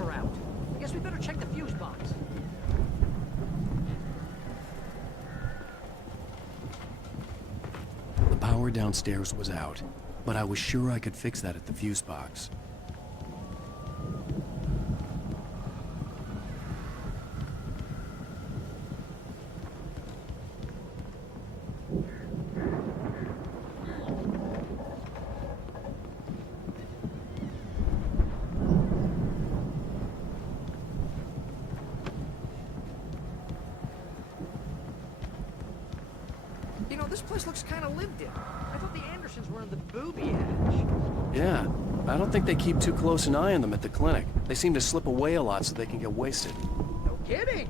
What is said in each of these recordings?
lights are out. I guess we better check the fuse box. The power downstairs was out, but I was sure I could fix that at the fuse box. You know, this place looks kind of lived in. I thought the Andersons were in the booby hatch. Yeah, I don't think they keep too close an eye on them at the clinic. They seem to slip away a lot so they can get wasted. No kidding.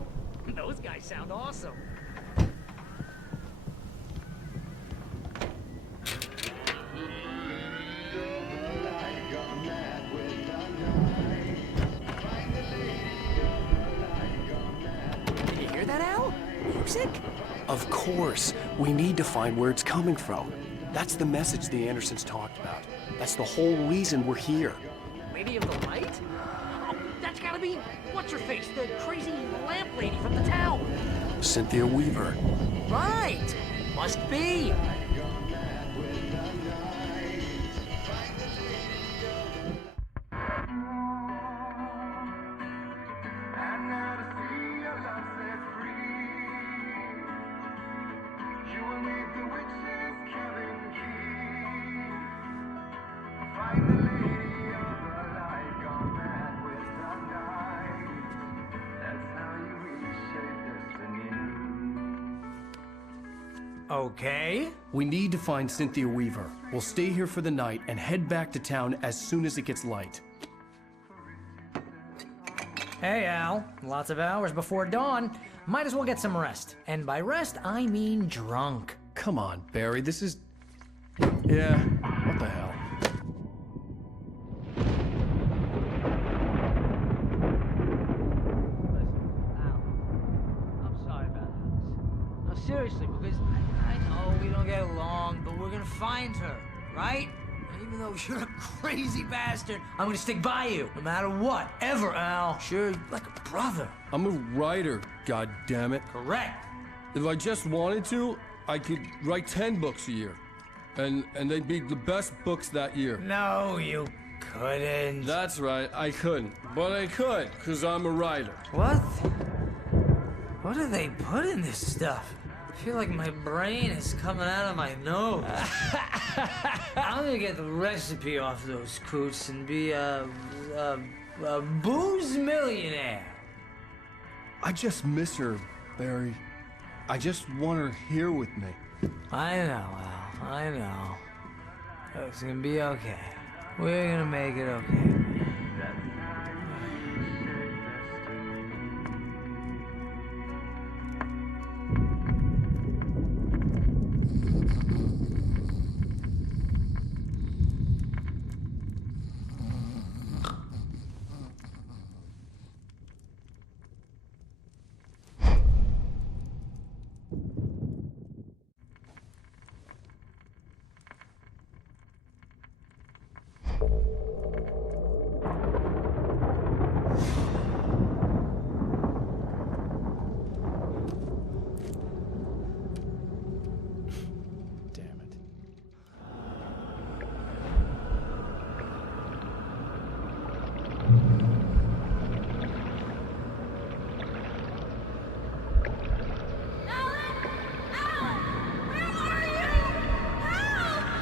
Those guys sound awesome. Did you hear that, Al? Music? Of course. We need to find where it's coming from. That's the message the Andersons talked about. That's the whole reason we're here. Lady of the Light? Oh, that's gotta be... What's-her-face? The crazy lamp lady from the town. Cynthia Weaver. Right! Must be. Okay. We need to find Cynthia Weaver. We'll stay here for the night and head back to town as soon as it gets light. Hey, Al. Lots of hours before dawn. Might as well get some rest. And by rest, I mean drunk. Come on, Barry, this is... Yeah, what the hell? Seriously, because I know we don't get along, but we're gonna find her, right? And even though you're a crazy bastard, I'm gonna stick by you, no matter what, ever, Al. Sure, like a brother. I'm a writer, goddammit. Correct. If I just wanted to, I could write 10 books a year. And they'd be the best books that year. No, you couldn't. That's right, I couldn't. But I could, because I'm a writer. What? What do they put in this stuff? I feel like my brain is coming out of my nose. I'm gonna get the recipe off those coots and be a booze millionaire. I just miss her, Barry. I just want her here with me. I know, Al. I know. It's gonna be okay. We're gonna make it okay.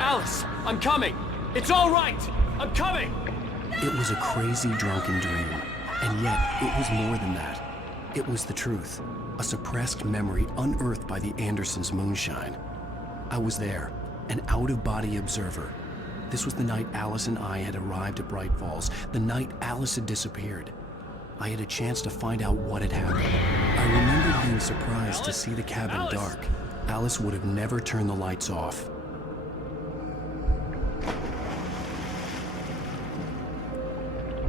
Alice, I'm coming! It's all right! I'm coming! It was a crazy, drunken dream. And yet, it was more than that. It was the truth. A suppressed memory unearthed by the Andersons' moonshine. I was there, an out-of-body observer. This was the night Alice and I had arrived at Bright Falls, the night Alice had disappeared. I had a chance to find out what had happened. I remember being surprised to see the cabin dark. Alice would have never turned the lights off.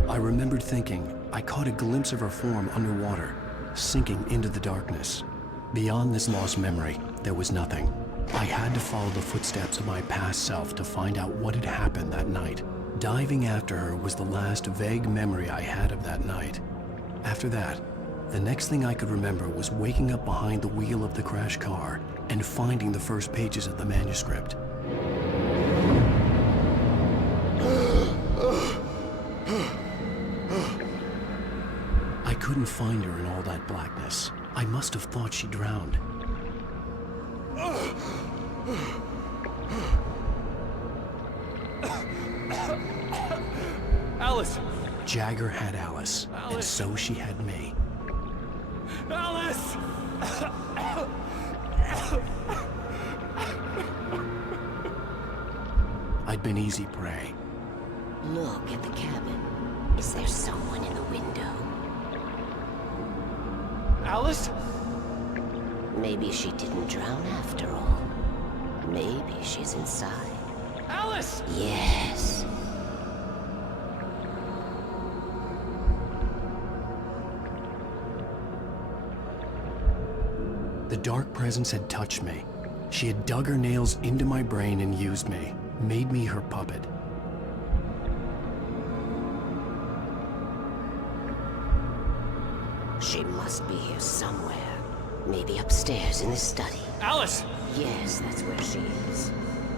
I remembered thinking I caught a glimpse of her form underwater, sinking into the darkness. Beyond this lost memory, there was nothing. I had to follow the footsteps of my past self to find out what had happened that night. Diving after her was the last vague memory I had of that night. After that, the next thing I could remember was waking up behind the wheel of the crash car and finding the first pages of the manuscript. I couldn't find her in all that blackness. I must have thought she drowned. Alice! Jagger had Alice, and so she had me. Alice! I'd been easy prey. Look at the cabin. Is there someone in the window? Alice? Maybe she didn't drown after all. Maybe she's inside. Alice! Yes. The dark presence had touched me. She had dug her nails into my brain and used me, made me her puppet. She must be here somewhere. Maybe upstairs in the study. Alice! Yes, that's where she is.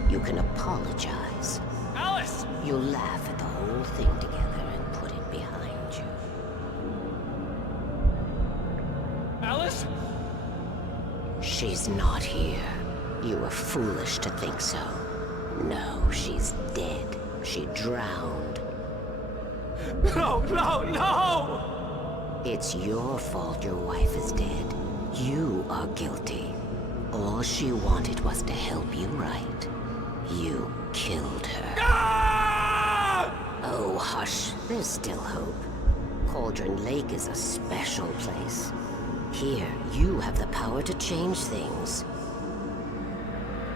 You can apologize. Alice! You'll laugh at the whole thing together and put it behind you. Alice? She's not here. You were foolish to think so. No, she's dead. She drowned. No, no, no! It's your fault your wife is dead. You are guilty. All she wanted was to help you right. You killed her. Ah! Oh, hush. There's still hope. Cauldron Lake is a special place. Here, you have the power to change things.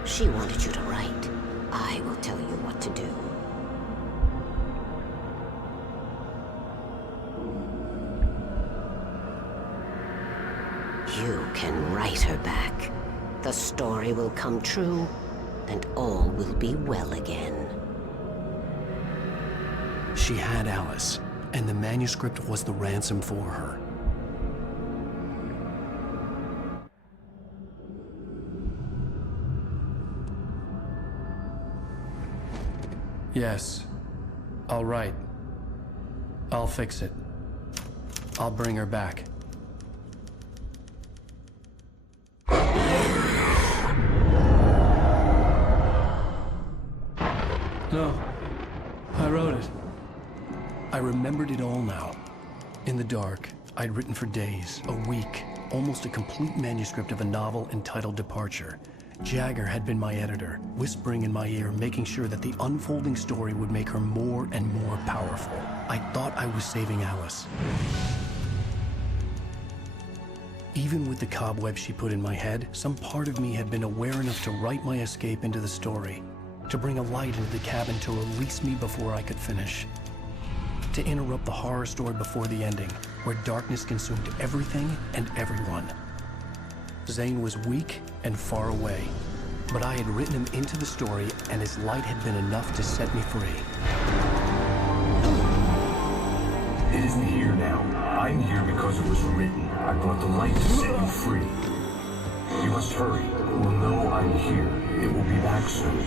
She wanted you to write. I will tell you what to do. You can write her back. The story will come true, and all will be well again. She had Alice, and the manuscript was the ransom for her. Yes. I'll write. I'll fix it. I'll bring her back. No. I wrote it. I remembered it all now. In the dark, I'd written for days, a week, almost a complete manuscript of a novel entitled Departure. Jagger had been my editor, whispering in my ear, making sure that the unfolding story would make her more and more powerful. I thought I was saving Alice. Even with the cobwebs she put in my head, some part of me had been aware enough to write my escape into the story, to bring a light into the cabin to release me before I could finish, to interrupt the horror story before the ending, where darkness consumed everything and everyone. Zane was weak and far away, but I had written him into the story, and his light had been enough to set me free. It isn't here now. I'm here because it was written. I brought the light to set you free. You must hurry. It will know I'm here. It will be back soon.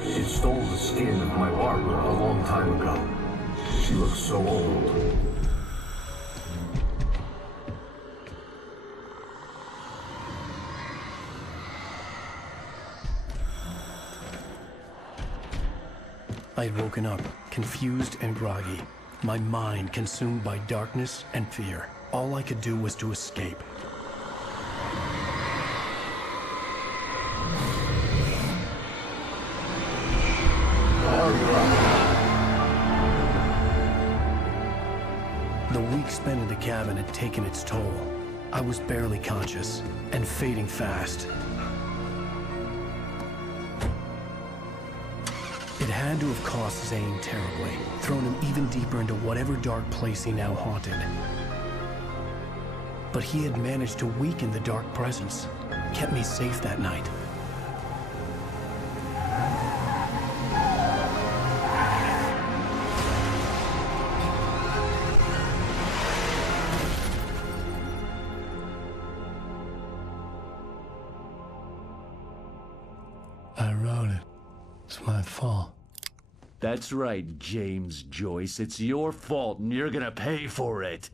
It stole the skin of my Barbara a long time ago. She looks so old. I had woken up, confused and groggy, my mind consumed by darkness and fear. All I could do was to escape. The week spent in the cabin had taken its toll. I was barely conscious, and fading fast. It had to have cost Zane terribly, thrown him even deeper into whatever dark place he now haunted. But he had managed to weaken the dark presence, kept me safe that night. I wrote it. It's my fault. That's right, James Joyce. It's your fault, and you're gonna pay for it.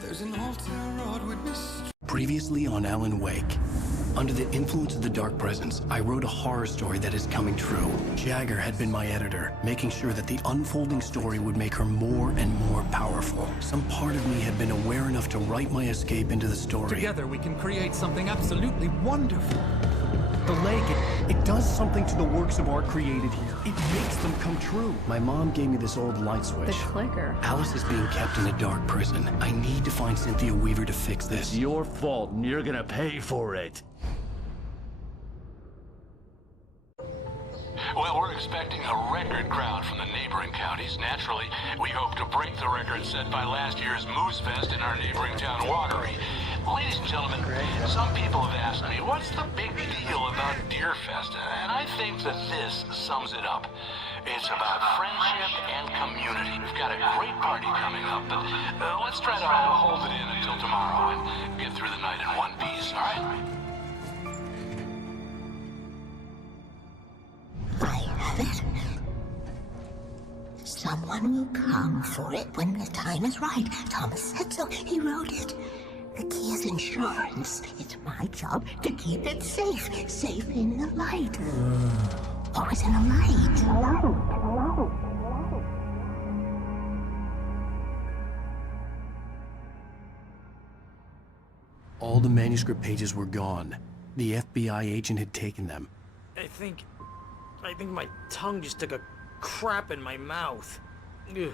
There's an old town road with mystery. Previously on Alan Wake. Under the influence of the Dark Presence, I wrote a horror story that is coming true. Jagger had been my editor, making sure that the unfolding story would make her more and more powerful. Some part of me had been aware enough to write my escape into the story. Together we can create something absolutely wonderful. The lake, it does something to the works of art created here. It makes them come true. My mom gave me this old light switch. The clicker. Alice is being kept in a dark prison. I need to find Cynthia Weaver to fix this. It's your fault, and you're gonna pay for it. Well, we're expecting a record crowd from the neighboring counties. Naturally, we hope to break the record set by last year's Moose Fest in our neighboring town, Watery. Ladies and gentlemen, some people have asked me, what's the big deal about Deer Fest? And I think that this sums it up. It's about friendship and community. We've got a great party coming up, but let's try to hold it in until tomorrow and get through the night in one piece, all right? I have it. Someone will come for it when the time is right. Thomas said so. He wrote it. The key is insurance. It's my job to keep it safe. Safe in the light. Always in the light. All the manuscript pages were gone. The FBI agent had taken them. I think my tongue just took a crap in my mouth. Ugh.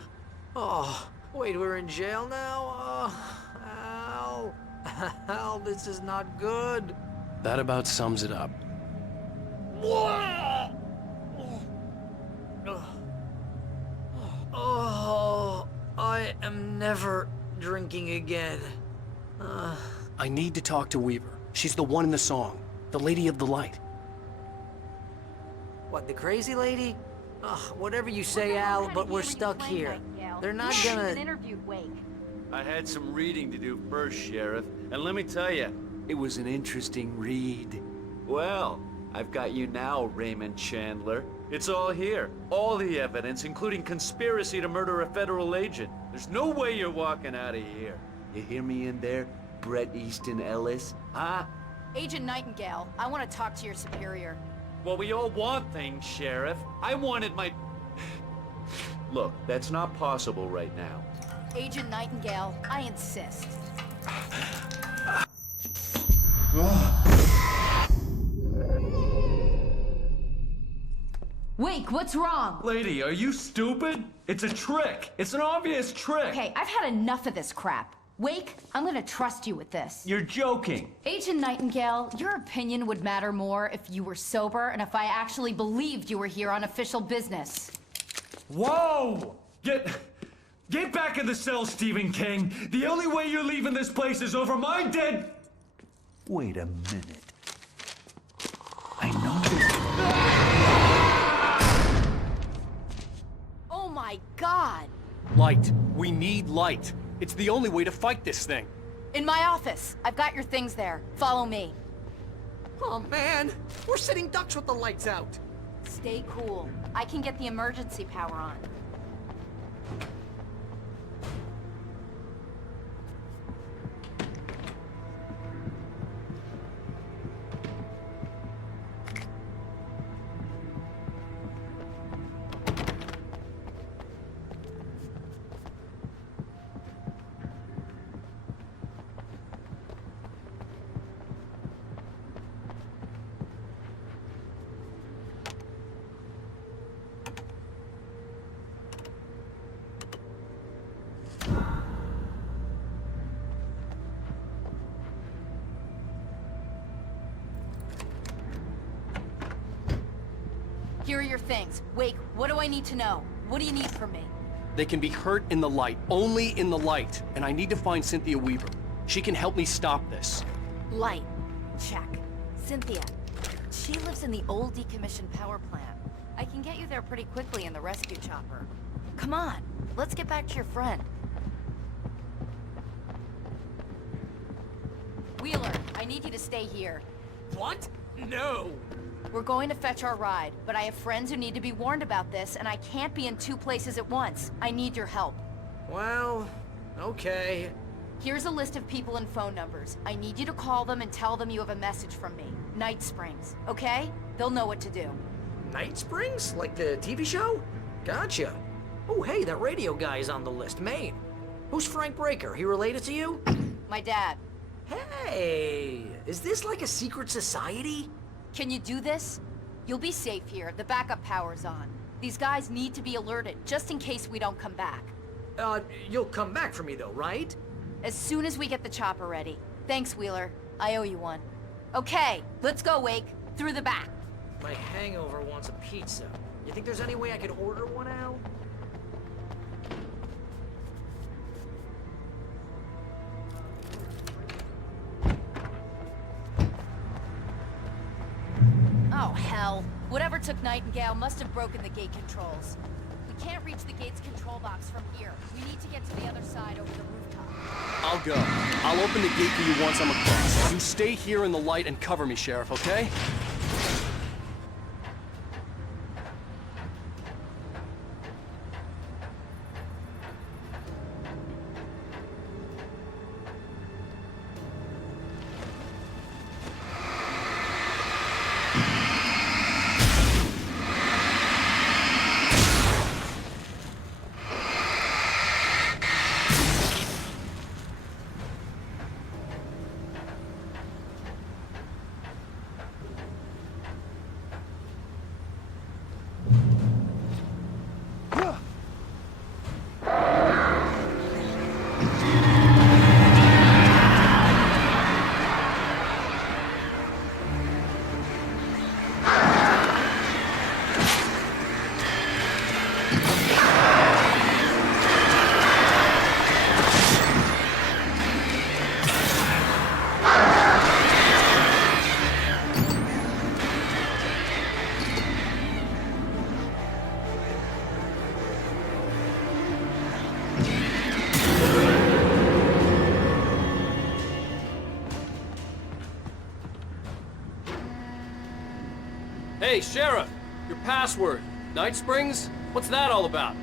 Oh, wait, we're in jail now? Al. Al, this is not good. That about sums it up. Oh, I am never drinking again. I need to talk to Weaver. She's the one in the song. The Lady of the Light. What, the crazy lady? Ugh, whatever you say, Al, but we're stuck here. They're not gonna... I had some reading to do first, Sheriff, and let me tell you, it was an interesting read. Well, I've got you now, Raymond Chandler. It's all here. All the evidence, including conspiracy to murder a federal agent. There's no way you're walking out of here. You hear me in there, Bret Easton Ellis? Huh? Agent Nightingale, I want to talk to your superior. Well, we all want things, Sheriff. I wanted my... Look, that's not possible right now. Agent Nightingale, I insist. Wake, what's wrong? Lady, are you stupid? It's a trick. It's an obvious trick. Okay, I've had enough of this crap. Wake, I'm gonna trust you with this. You're joking. Agent Nightingale, your opinion would matter more if you were sober and if I actually believed you were here on official business. Whoa! Get back in the cell, Stephen King. The only way you're leaving this place is over my dead... Wait a minute. I know this... Oh my God! Light. We need light. It's the only way to fight this thing. In my office. I've got your things there. Follow me. Oh man, we're sitting ducks with the lights out. Stay cool. I can get the emergency power on. Here are your things. Wake, what do I need to know? What do you need from me? They can be hurt in the light, only in the light. And I need to find Cynthia Weaver. She can help me stop this. Light. Check. Cynthia. She lives in the old decommissioned power plant. I can get you there pretty quickly in the rescue chopper. Come on, let's get back to your friend. Wheeler, I need you to stay here. What? No! We're going to fetch our ride, but I have friends who need to be warned about this, and I can't be in 2 places at once. I need your help. Well, okay. Here's a list of people and phone numbers. I need you to call them and tell them you have a message from me. Night Springs, okay? They'll know what to do. Night Springs? Like the TV show? Gotcha. Oh, hey, that radio guy is on the list, Maine. Who's Frank Breaker? He related to you? My dad. Hey, is this like a secret society? Can you do this? You'll be safe here. The backup power's on. These guys need to be alerted, just in case we don't come back. You'll come back for me though, right? As soon as we get the chopper ready. Thanks, Wheeler. I owe you one. Okay, let's go, Wake. Through the back. My hangover wants a pizza. You think there's any way I could order one, Al? Oh, hell. Whatever took Nightingale must have broken the gate controls. We can't reach the gate's control box from here. We need to get to the other side over the rooftop. I'll go. I'll open the gate for you once I'm across. You stay here in the light and cover me, Sheriff, okay? Hey, Sheriff! Your password. Night Springs? What's that all about?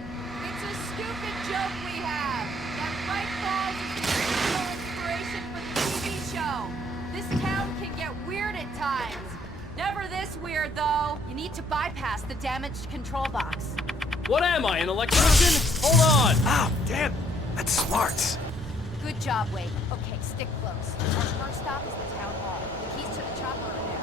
It's a stupid joke we have. That Bright Falls is the original inspiration for the TV show. This town can get weird at times. Never this weird, though. You need to bypass the damaged control box. What am I, an electrician? Hold on! Ah, damn! That's smart. Good job, Wade. Okay, stick close. Our first stop is the town hall. The keys to the chopper are there.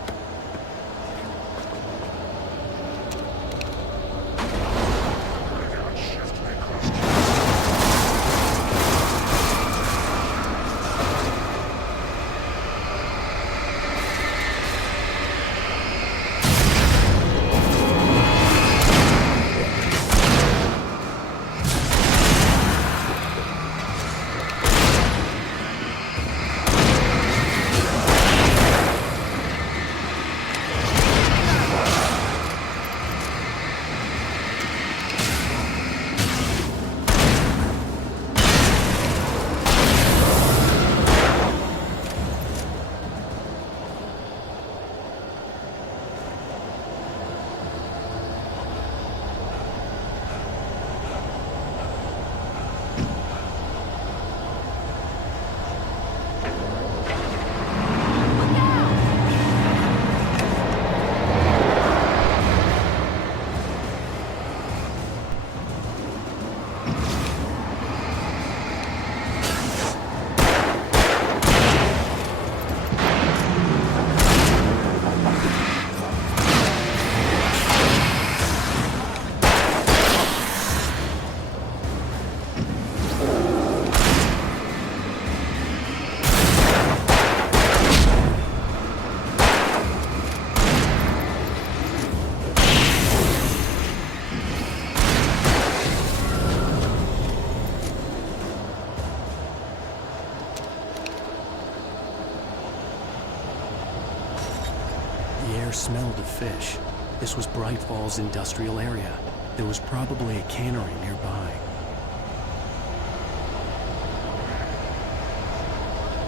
air smelled of fish. This was Bright Falls industrial area. There was probably a cannery nearby.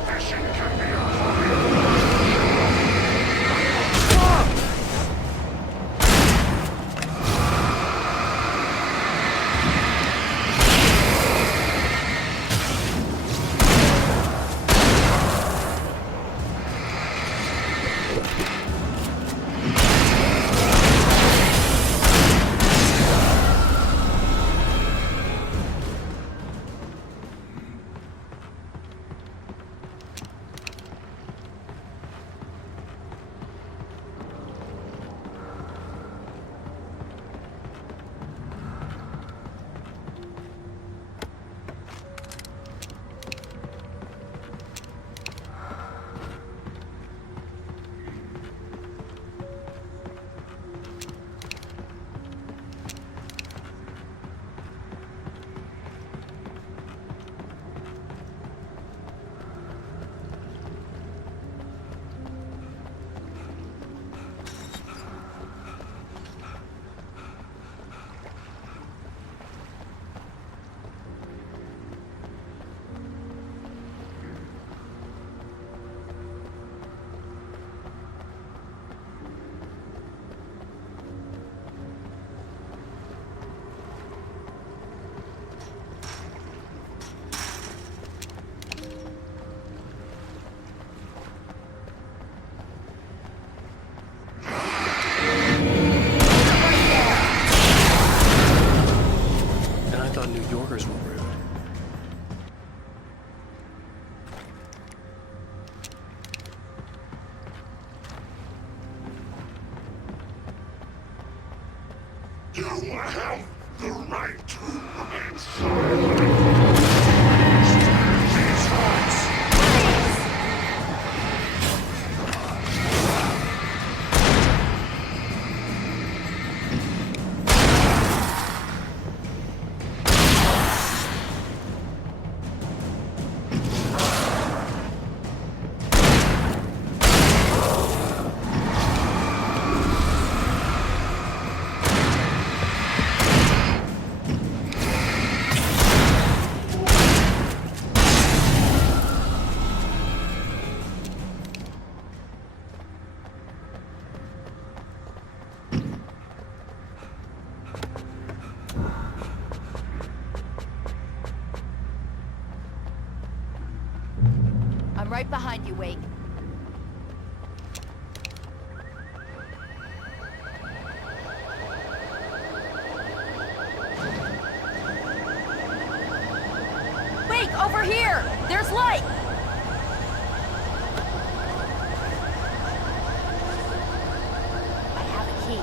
Fishing can be a hobby. New Yorkers were rude. You have the right to remain silent. These hearts. I'm right behind you, Wake. Wake, over here! There's light! I have a key.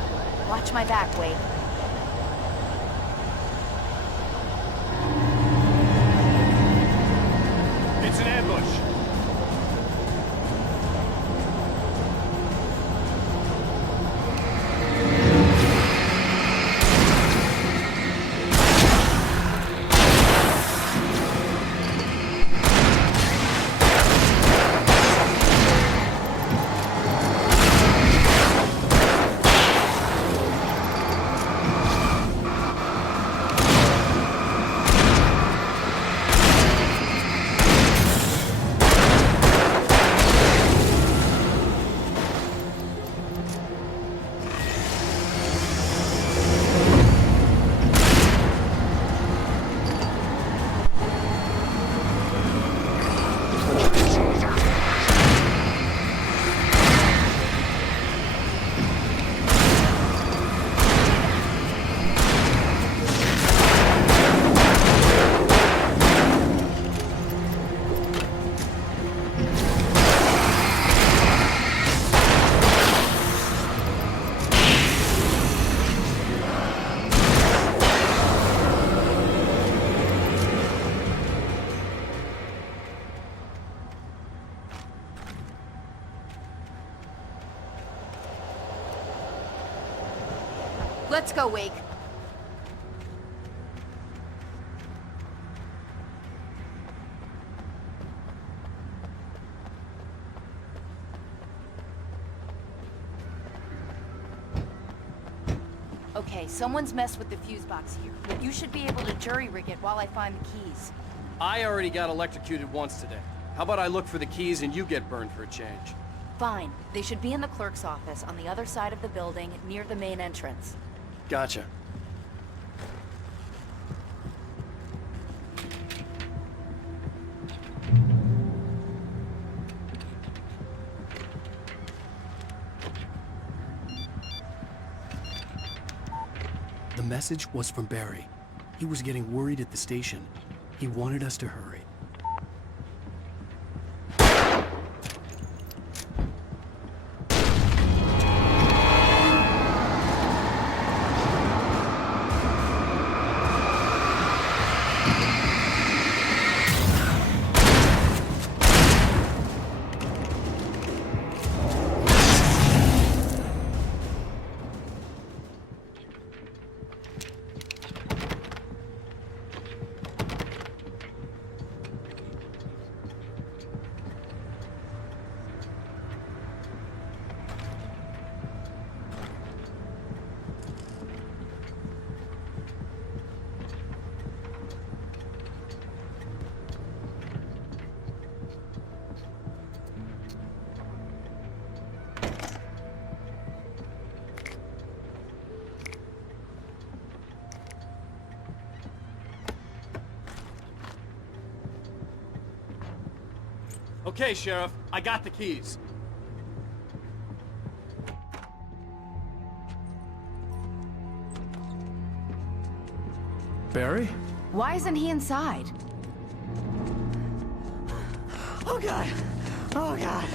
Watch my back, Wake. It's an ambush. Let's go, Wake. Okay, someone's messed with the fuse box here, but you should be able to jury-rig it while I find the keys. I already got electrocuted once today. How about I look for the keys and you get burned for a change? Fine. They should be in the clerk's office on the other side of the building, near the main entrance. Gotcha. The message was from Barry. He was getting worried at the station. He wanted us to hurry. Okay, Sheriff, I got the keys. Barry? Why isn't he inside? Oh God! Oh God!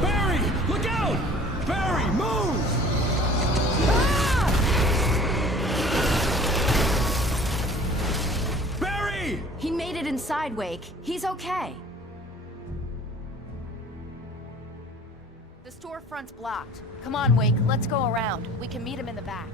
Barry! Look out! Barry, move! Barry! He made it inside, Wake. He's okay. The storefront's blocked. Come on, Wake. Let's go around. We can meet him in the back.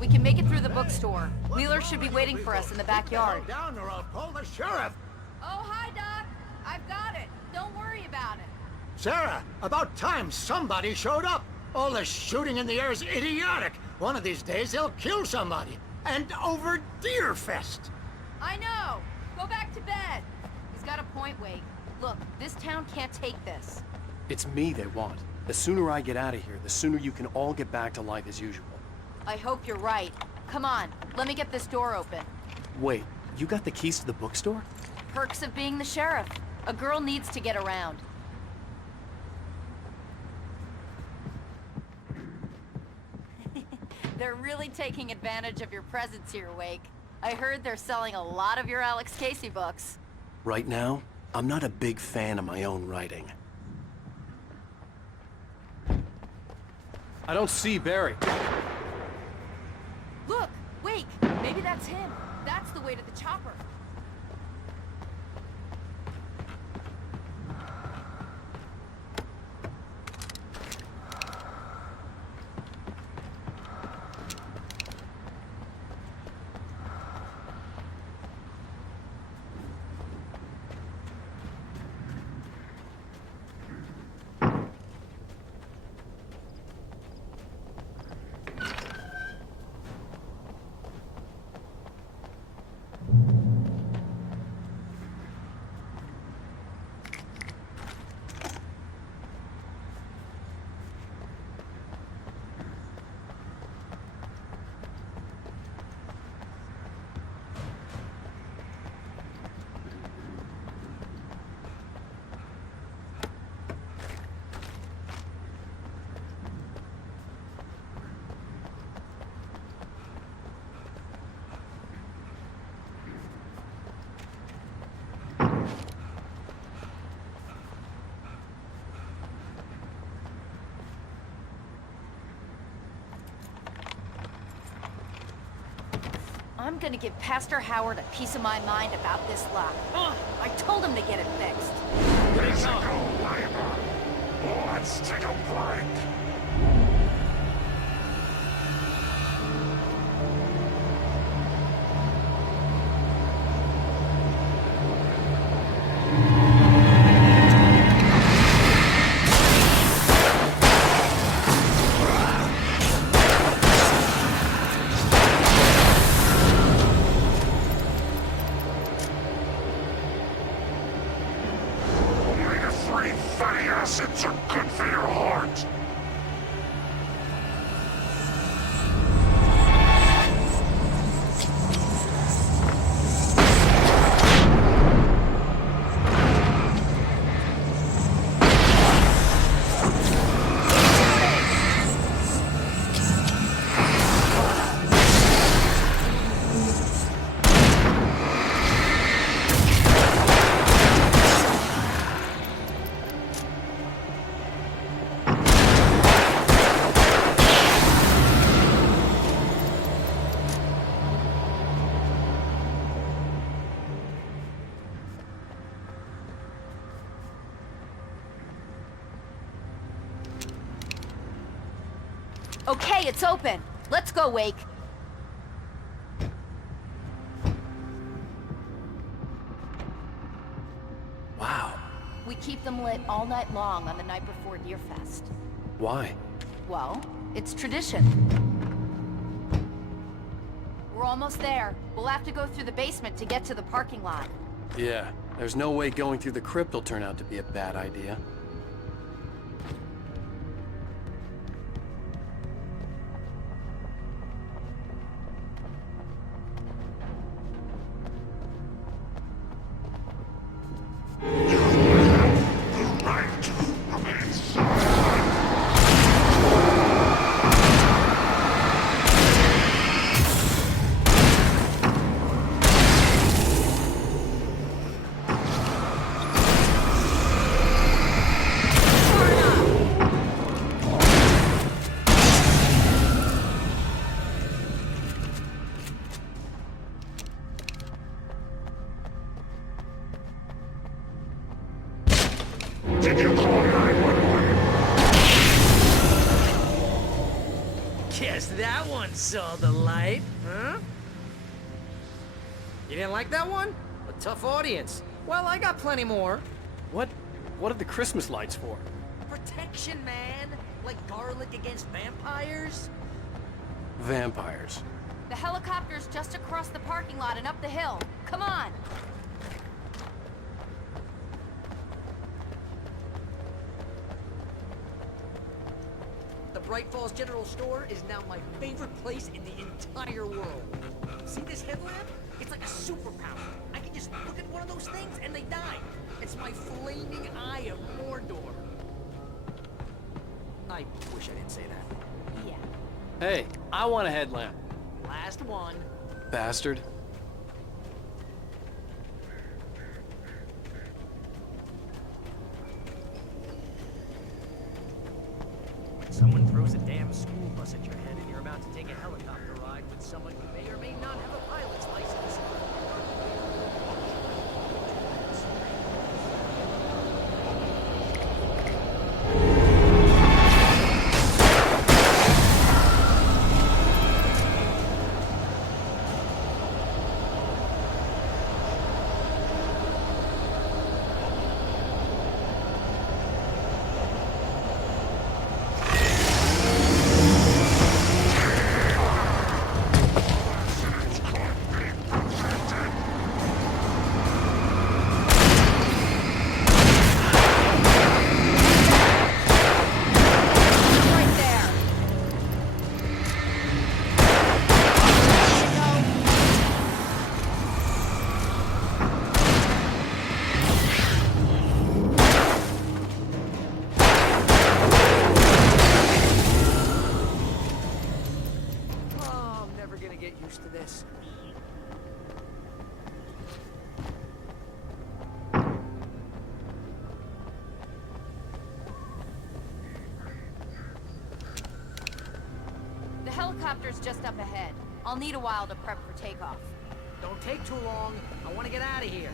We can make it through the bookstore. Wheeler should be waiting for us in the backyard. Down or I'll call the sheriff. Oh, hi, Doc. I've got it. Don't worry about it. Sarah, about time somebody showed up. All this shooting in the air is idiotic. One of these days they'll kill somebody. And over Deerfest. I know. Go back to bed. He's got a point, Wake. Look, this town can't take this. It's me they want. The sooner I get out of here, the sooner you can all get back to life as usual. I hope you're right. Come on, let me get this door open. Wait, you got the keys to the bookstore? Perks of being the sheriff. A girl needs to get around. They're really taking advantage of your presence here, Wake. I heard they're selling a lot of your Alex Casey books. Right now, I'm not a big fan of my own writing. I don't see Barry. Look! Wake! Maybe that's him. That's the way to the chopper. I'm gonna give Pastor Howard a piece of my mind about this lock. Ugh, I told him to get it fixed. Let's take a break. Omega-3 fatty acids are good for your heart. Okay, it's open. Let's go, Wake. Wow. We keep them lit all night long on the night before Deerfest. Why? Well, it's tradition. We're almost there. We'll have to go through the basement to get to the parking lot. Yeah, there's no way going through the crypt will turn out to be a bad idea. Did you call 911? Guess that one saw the light, huh? You didn't like that one? A tough audience. Well, I got plenty more. What are the Christmas lights for? Protection, man. Like garlic against vampires. Vampires. The helicopter's just across the parking lot and up the hill. Come on! The Bright Falls General Store is now my favorite place in the entire world. See this headlamp? It's like a superpower. I can just look at one of those things and they die. It's my flaming eye of Mordor. I wish I didn't say that. Yeah. Hey, I want a headlamp. Last one. Bastard. When someone throws a damn school bus at your head and you're about to take a helicopter ride with someone who may or may not have a pilot's license. Right there! Oh, I'm never gonna get used to this. The helicopter's just up ahead. I'll need a while to prep for takeoff. Don't take too long. I want to get out of here.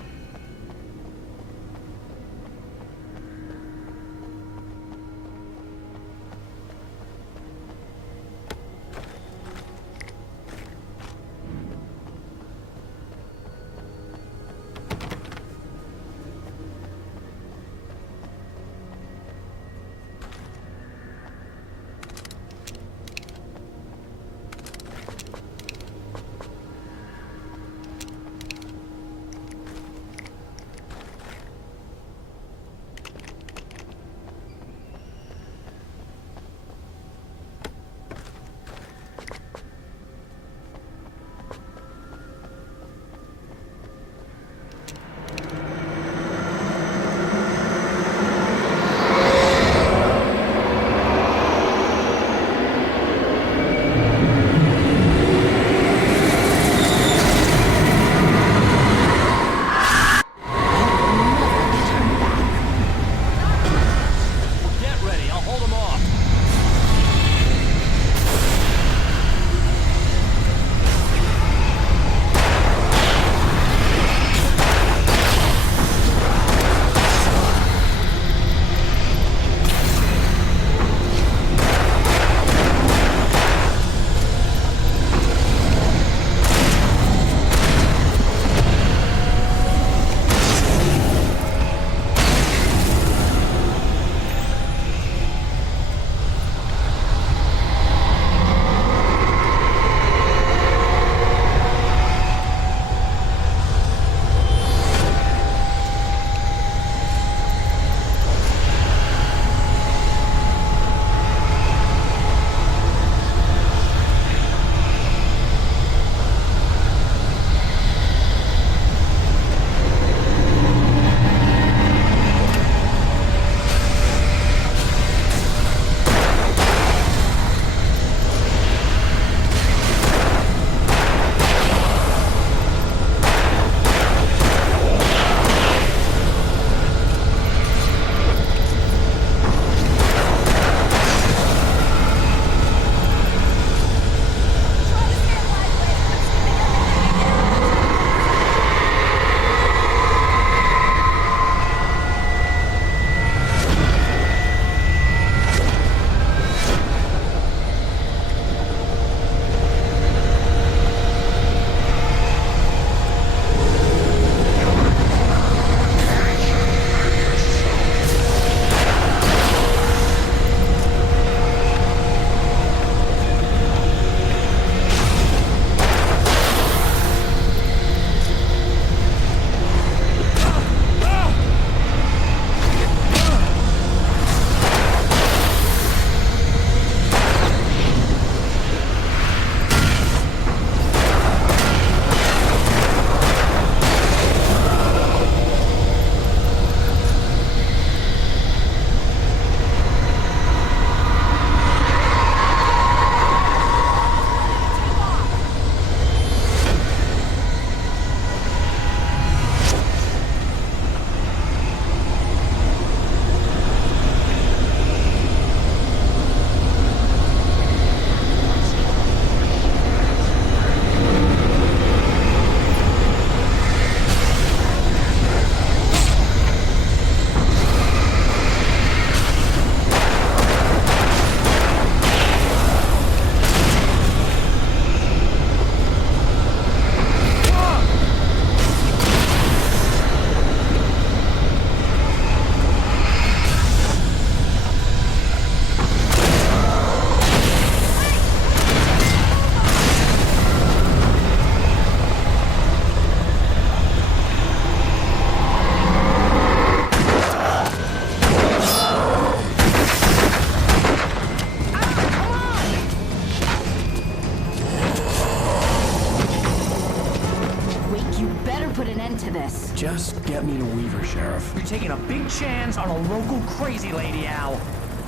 Just get me to Weaver, Sheriff. You're taking a big chance on a local crazy lady, Al.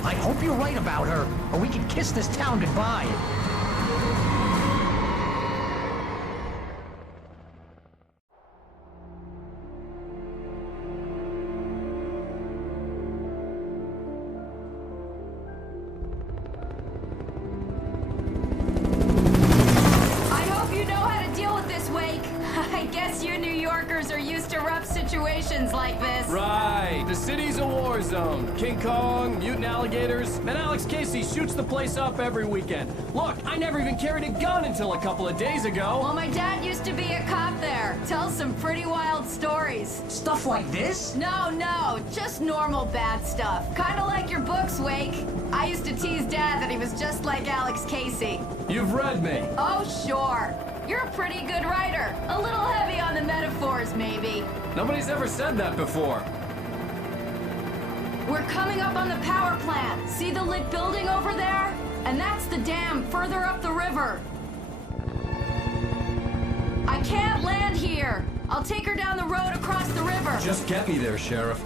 I hope you're right about her, or we can kiss this town goodbye. I zone. King Kong, mutant alligators, and Alex Casey shoots the place up every weekend. Look, I never even carried a gun until a couple of days ago. Well, my dad used to be a cop there. Tells some pretty wild stories. Stuff like this? No, just normal bad stuff. Kinda like your books, Wake. I used to tease Dad that he was just like Alex Casey. You've read me. Oh, sure. You're a pretty good writer. A little heavy on the metaphors, maybe. Nobody's ever said that before. We're coming up on the power plant. See the lit building over there? And that's the dam further up the river. I can't land here. I'll take her down the road across the river. Just get me there, Sheriff.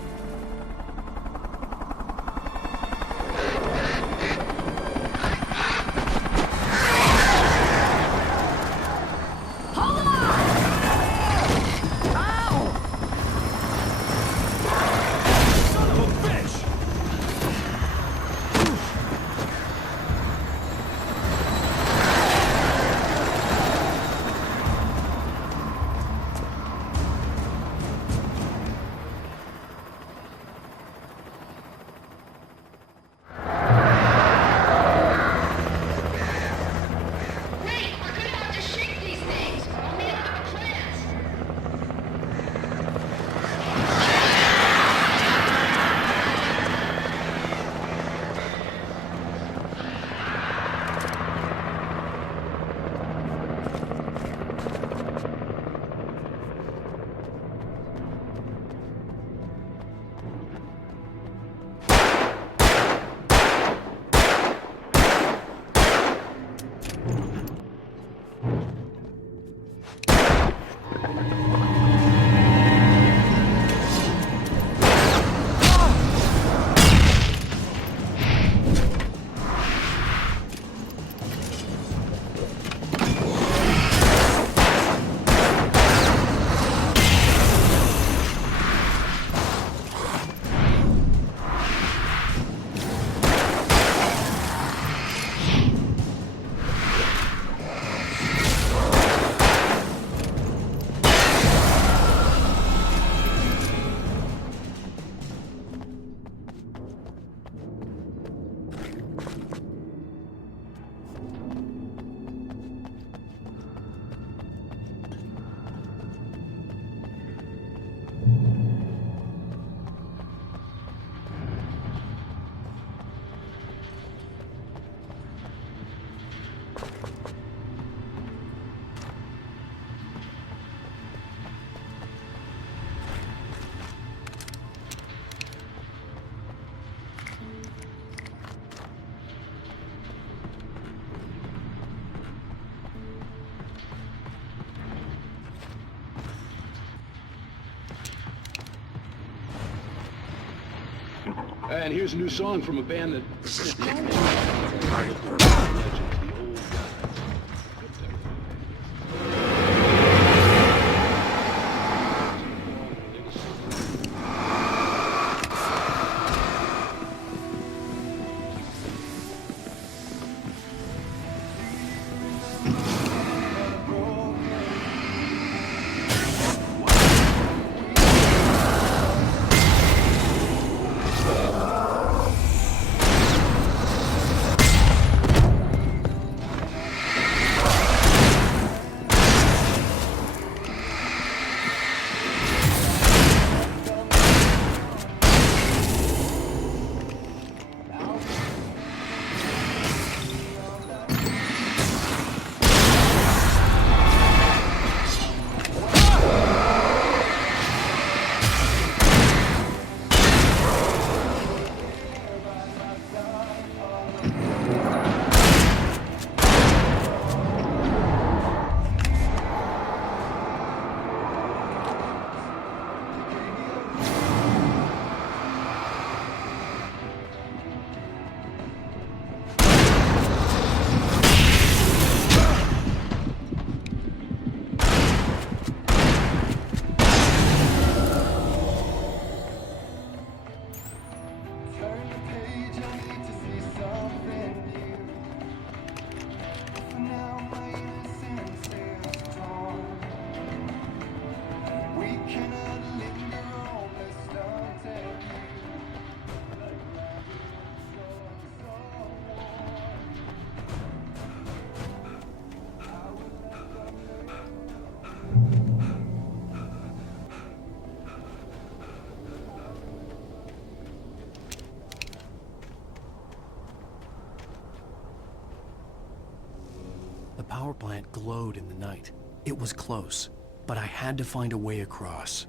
And here's a new song from a band that... glowed in the night. It was close, but I had to find a way across.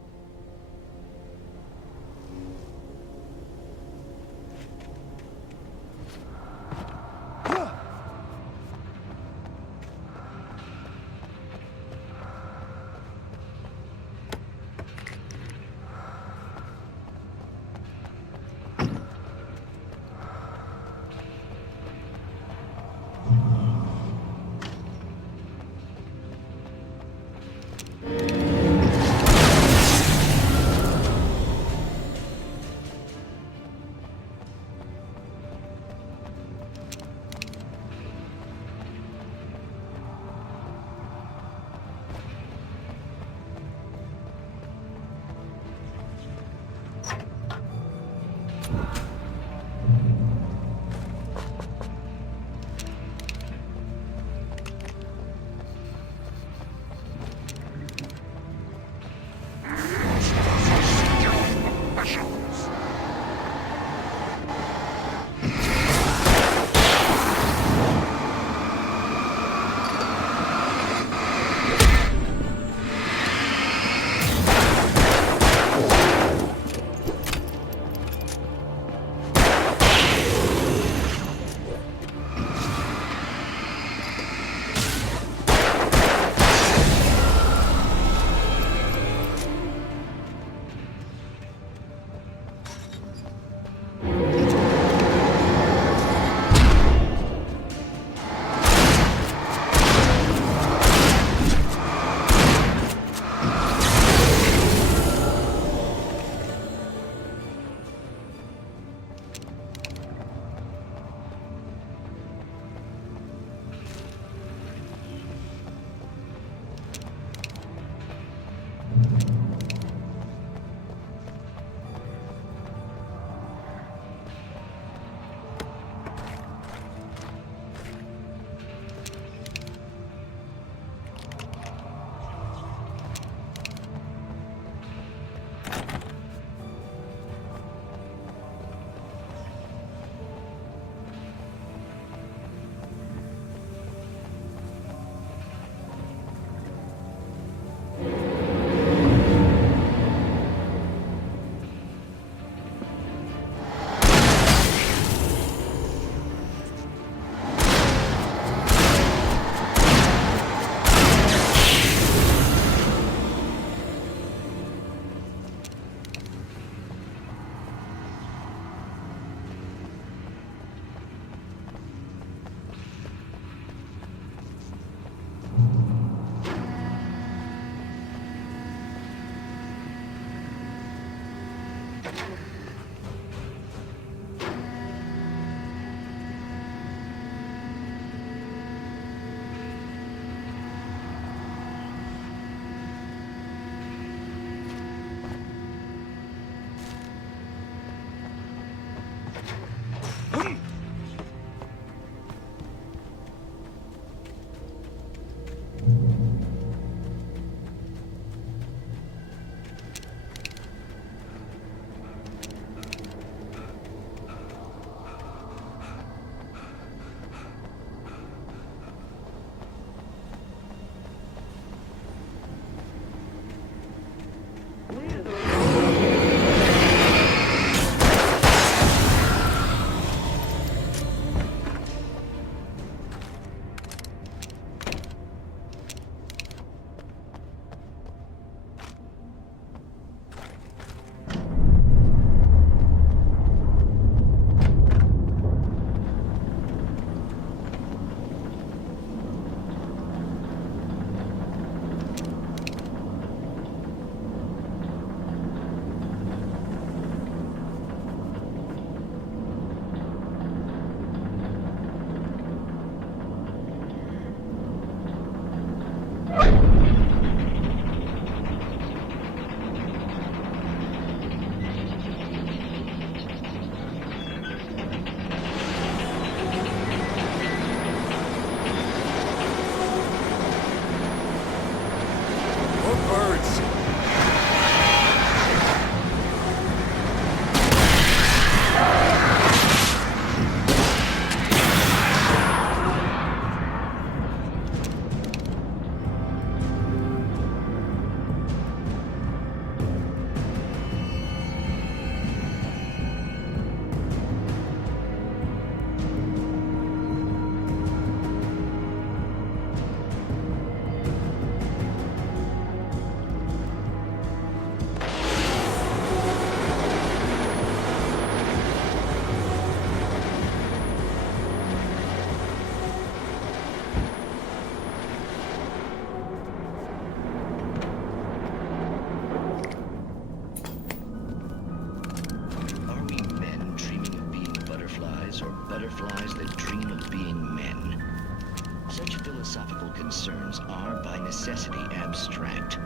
are by necessity abstract.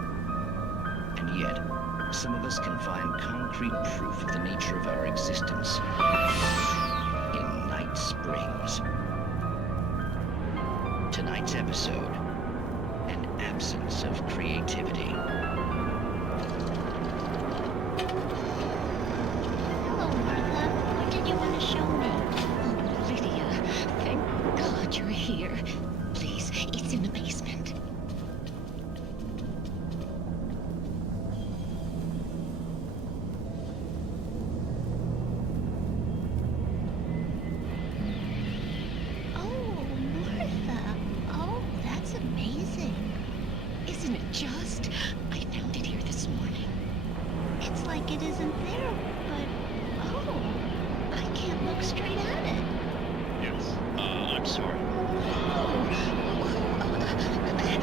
And yet, some of us can find concrete proof of the nature of our existence in Night Springs. Tonight's episode, an absence of creativity. Hello, Martha. What did you want to show me? Oh, Lydia, thank God you're here. Please, it's in the basement. Oh, Martha. Oh, that's amazing. Isn't it just? I found it here this morning. It's like it isn't there, but oh, I can't look straight at it. Yes, I'm sorry.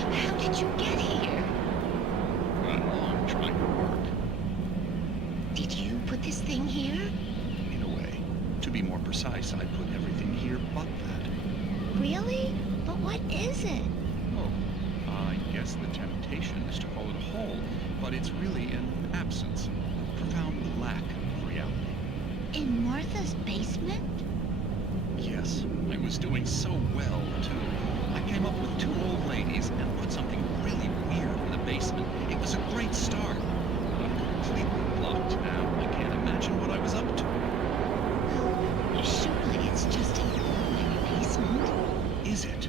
How did you get here? Well, I'm trying to work. Did you put this thing here? In a way. To be more precise, I put everything here but that. Really? But what is it? Oh, I guess the temptation is to call it a hole, but it's really an absence. A profound lack of reality. In Martha's basement? Yes, I was doing so well, too. I came up with 2 old ladies and put something really weird in the basement. It was a great start. But I'm completely blocked now. I can't imagine what I was up to. Well, surely it's just an ordinary basement. Is it?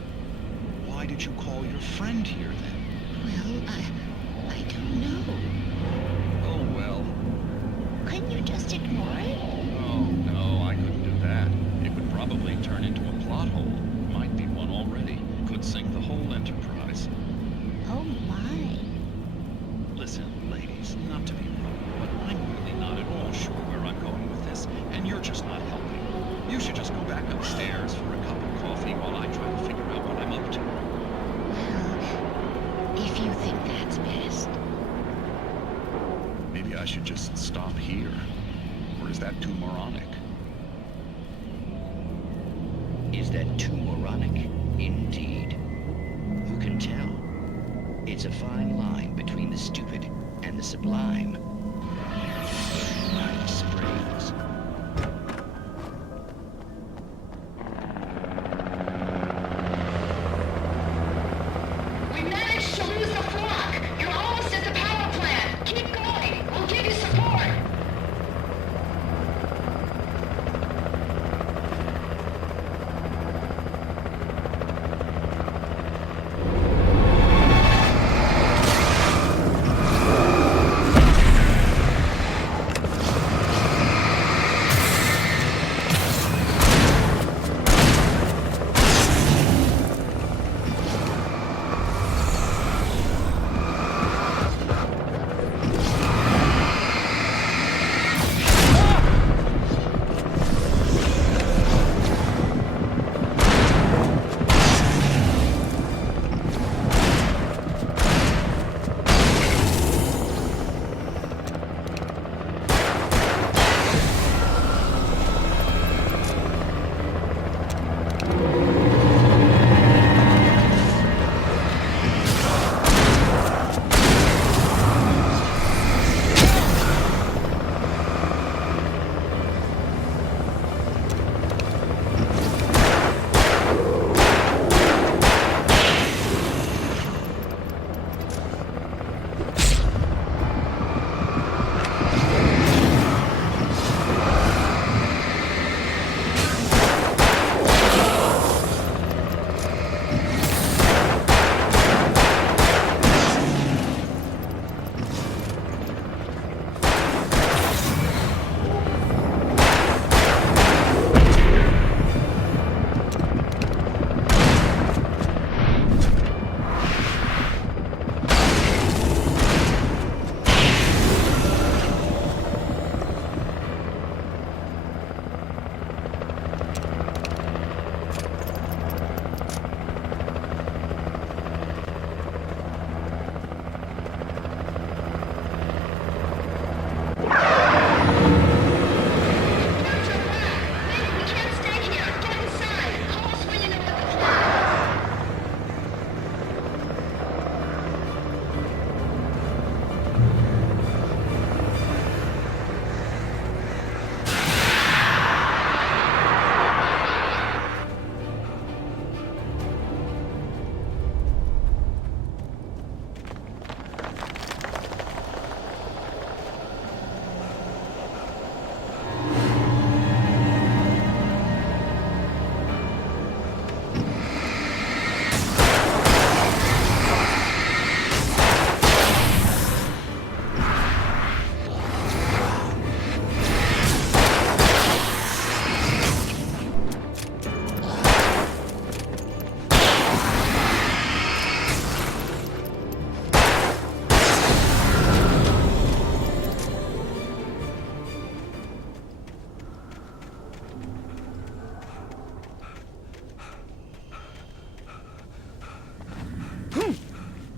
Why did you call your friend here, then? Well, I don't know. Oh, well. Couldn't you just ignore it? Oh, no, I couldn't do that. It would probably turn into a plot hole. Might be one already. Could sink the whole enterprise. Oh my. Listen, ladies, not to be rude, but I'm really not at all sure where I'm going with this, and you're just not helping. You should just go back upstairs for a cup of coffee while I try to figure out what I'm up to. Well, if you think that's best. Maybe I should just stop here. Or is that too moronic? Is that too moronic? Indeed. Who can tell? It's a fine line between the stupid and the sublime. Night Springs. We managed to lose the flock. You're almost at the power plant. Keep going. We'll give you support.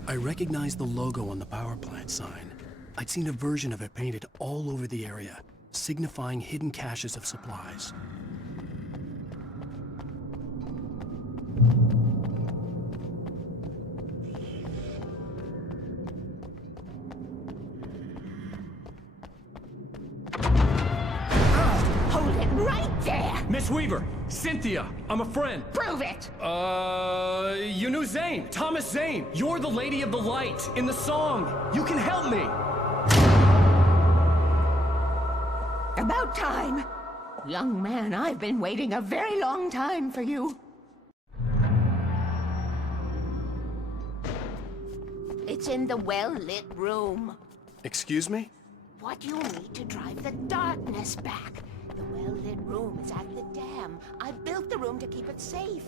I recognized the logo on the power plant sign. I'd seen a version of it painted all over the area, signifying hidden caches of supplies. Hold it right there! Miss Weaver! Cynthia! I'm a friend! Prove it! You knew Zane! Thomas Zane! You're the Lady of the Light in the song! You can help me! About time! Young man, I've been waiting a very long time for you. It's in the well-lit room. Excuse me? What you need to drive the darkness back. The well-lit room is at the dam. I built the room to keep it safe.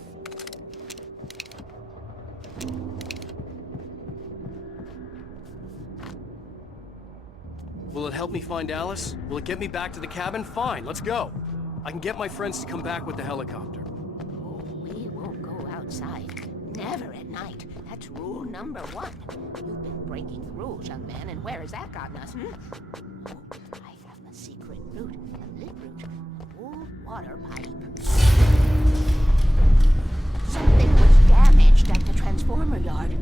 Will it help me find Alice? Will it get me back to the cabin? Fine, let's go. I can get my friends to come back with the helicopter. Oh, we won't go outside. Never at night. That's rule number 1. You've been breaking the rules, young man, and where has that gotten us, Oh, I have a secret route, a lit route, an old water pipe. Something was damaged at the transformer yard.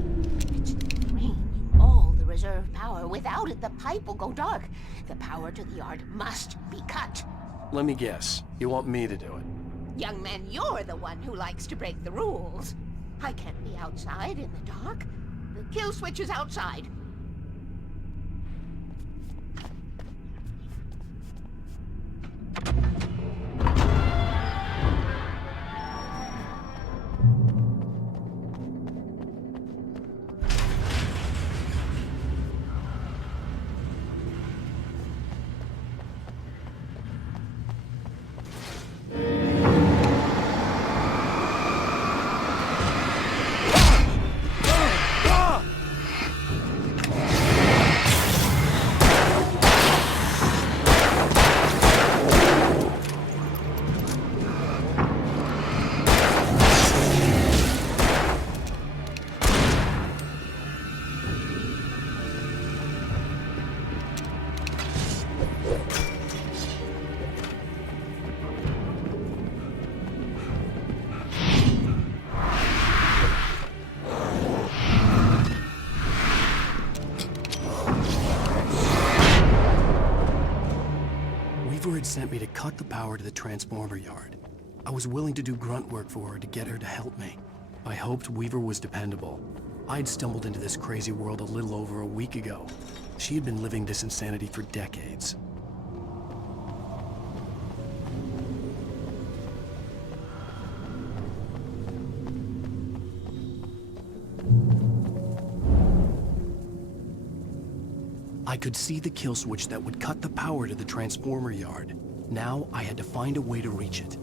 It's draining all the reserve power. Without it, the pipe will go dark. The power to the yard must be cut. Let me guess. You want me to do it? Young man, you're the one who likes to break the rules. I can't be outside in the dark. The kill switch is outside. Sent me to cut the power to the transformer yard. I was willing to do grunt work for her to get her to help me. I hoped Weaver was dependable. I'd stumbled into this crazy world a little over a week ago. She had been living this insanity for decades. I could see the kill switch that would cut the power to the transformer yard. Now I had to find a way to reach it.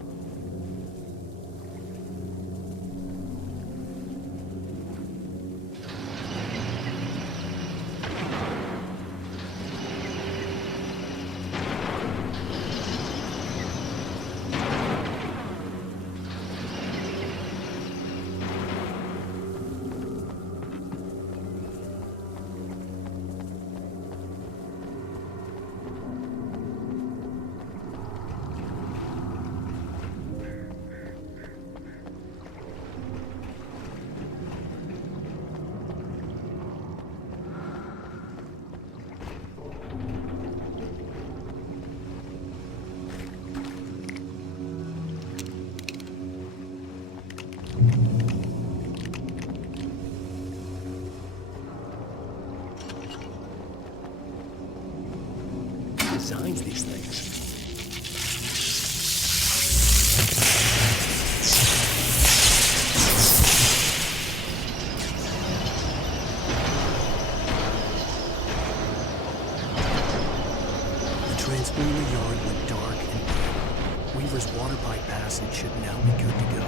Designs these things. The transformer yard went dark and dim. Weaver's water pipe passage should now be good to go.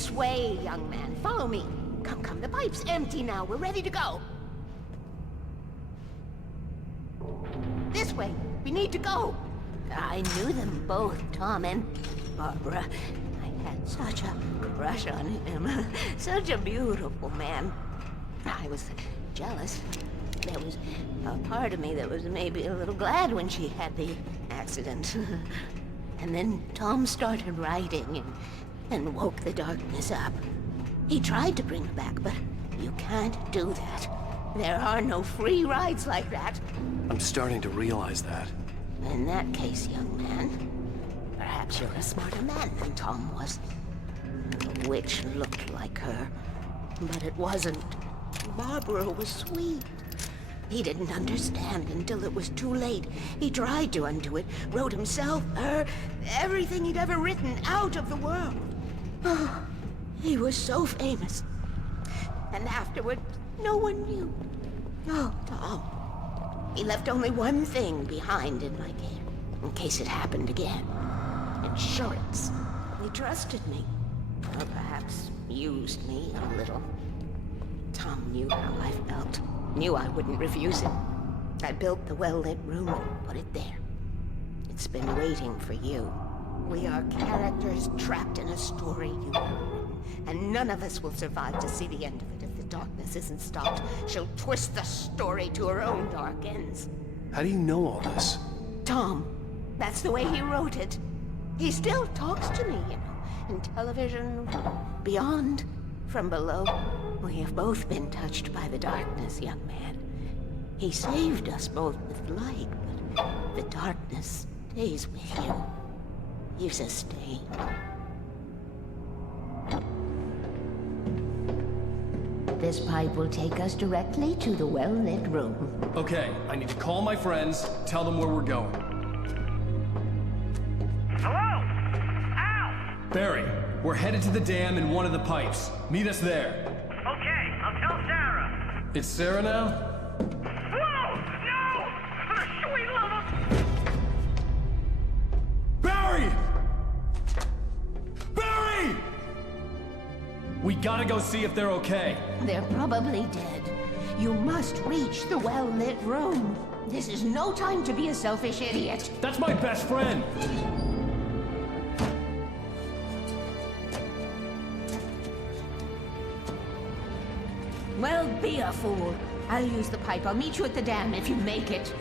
This way, young man. Follow me. Come, come. The pipe's empty now. We're ready to go. This way. We need to go. I knew them both, Tom and Barbara. I had such a crush on him. Such a beautiful man. I was jealous. There was a part of me that was maybe a little glad when she had the accident. And then Tom started writing and woke the darkness up. He tried to bring her back, but you can't do that. There are no free rides like that. I'm starting to realize that. In that case, young man, perhaps you're a smarter man than Tom was. The witch looked like her, but it wasn't. Barbara was sweet. He didn't understand until it was too late. He tried to undo it, wrote himself, her, everything he'd ever written out of the world. Oh, he was so famous. And afterward, no one knew. Oh, Tom. He left only one thing behind in my care, in case it happened again. Insurance. He trusted me. Or perhaps used me a little. Tom knew how I felt. Knew I wouldn't refuse him. I built the well-lit room and put it there. It's been waiting for you. We are characters trapped in a story you have written, and none of us will survive to see the end of it if the darkness isn't stopped. She'll twist the story to her own dark ends. How do you know all this? Tom, that's the way he wrote it. He still talks to me, you know, in television, beyond, from below. We have both been touched by the darkness, young man. He saved us both with light, but the darkness stays with you. Leaves a stain. This pipe will take us directly to the well-lit room. Okay, I need to call my friends, tell them where we're going. Hello? Al! Barry, we're headed to the dam in one of the pipes. Meet us there. Okay, I'll tell Sarah. It's Sarah now? Whoa! No! For the sweet love of... Barry! Barry! We gotta go see if they're okay. They're probably dead. You must reach the well-lit room. This is no time to be a selfish idiot. That's my best friend! Well, be a fool. I'll use the pipe. I'll meet you at the dam if you make it.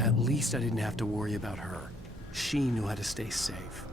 At least I didn't have to worry about her. She knew how to stay safe.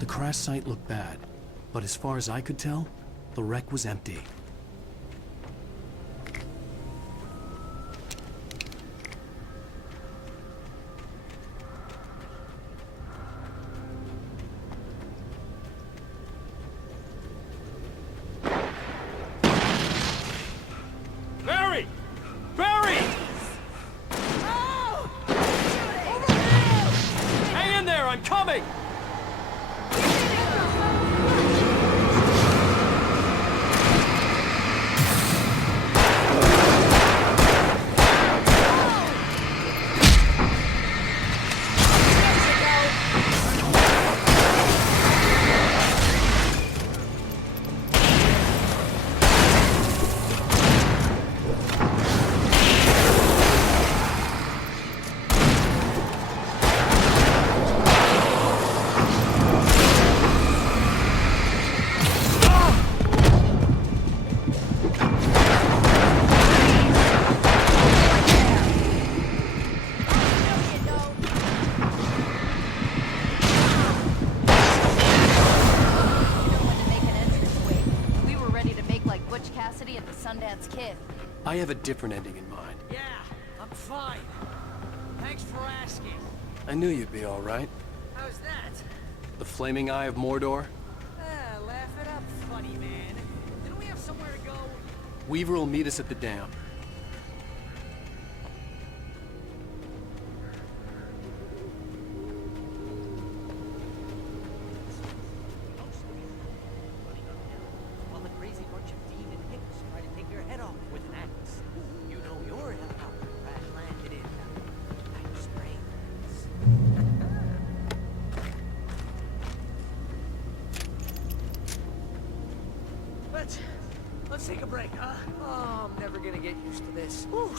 The crash site looked bad, but as far as I could tell, the wreck was empty. Barry! Barry! Hang in there, I'm coming! I have a different ending in mind. Yeah, I'm fine. Thanks for asking. I knew you'd be all right. How's that? The flaming eye of Mordor? Laugh it up, funny man. Didn't we have somewhere to go? Weaver will meet us at the dam. While the crazy bunch of demon hicks try to take your head off with an axe. You know your helicopter crash landed in Night Springs. Let's take a break, huh? Oh, I'm never gonna get used to this. Ooh,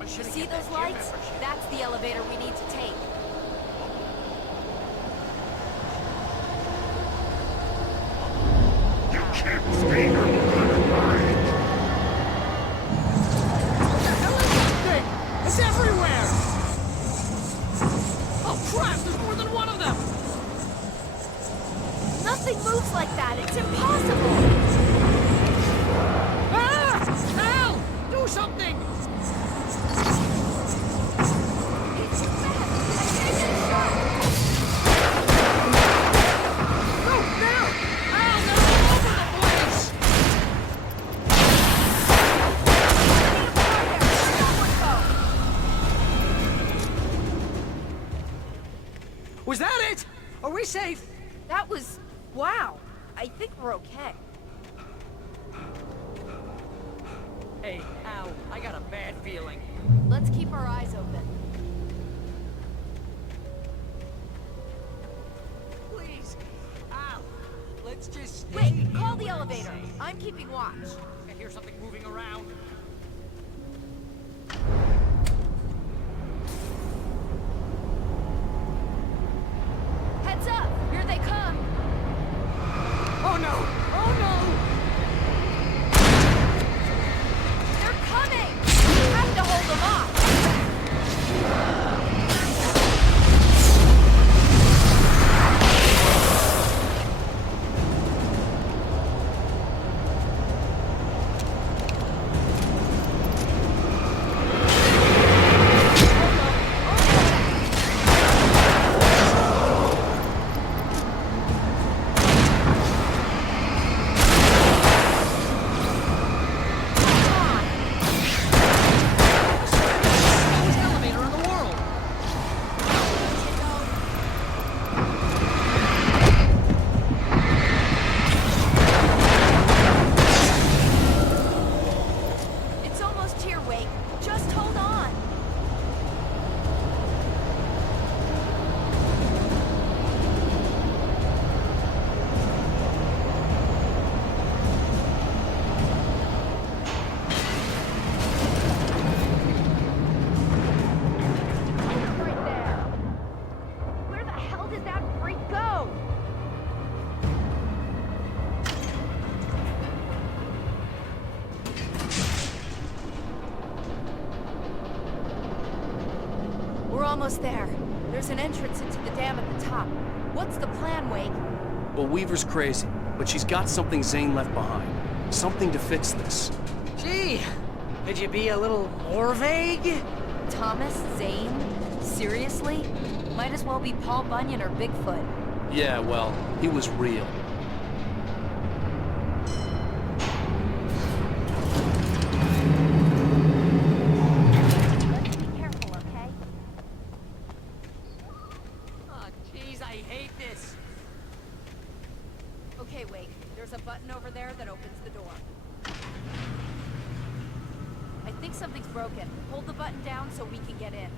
You see those lights? That's the elevator we need to take. You can't stay alive. It's everywhere! Oh crap, there's more than one of them! Nothing moves like that. It's impossible. Al! Do something! Was that it? Are we safe? That was... wow. I think we're okay. Hey, Al, I got a bad feeling. Let's keep our eyes open. Please, Al, let's just stay Wait, here call the where elevator. it's safe. I'm keeping watch. I hear something moving around. Heads up! Here they come! Oh no! Oh no! They're coming! We have to hold them off! It's almost here, Wake. Just hold on. Right there. Where the hell did that freak go? We're almost there. There's an entrance into the dam at the top. What's the plan, Wake? Well, Weaver's crazy, but she's got something Zane left behind. Something to fix this. Gee, could you be a little more vague? Thomas Zane? Seriously? Might as well be Paul Bunyan or Bigfoot. Yeah, well, he was real. Be careful, okay? Oh, jeez, I hate this. Okay, Wake. There's a button over there that opens the door. I think something's broken. Hold the button down so we can get in.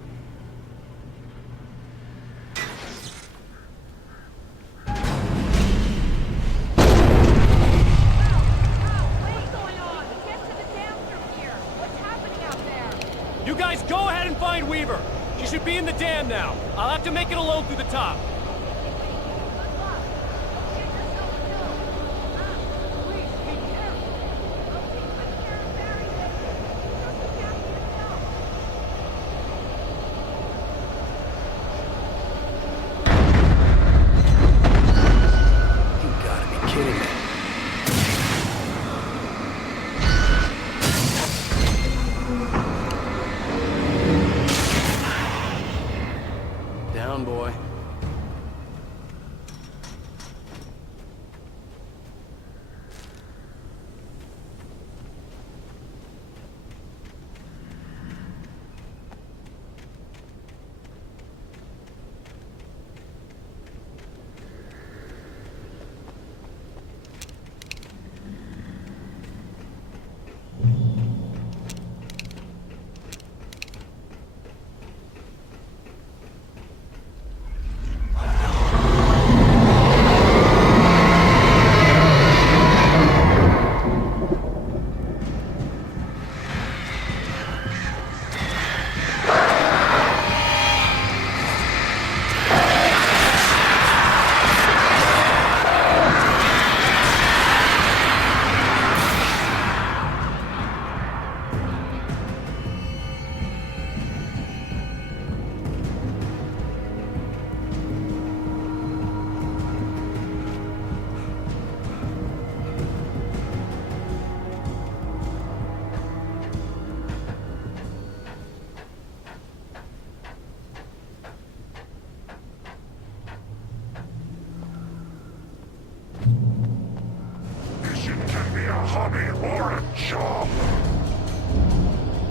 You guys go ahead and find Weaver. She should be in the dam now. I'll have to make it alone through the top. You gotta be kidding me. Down, boy.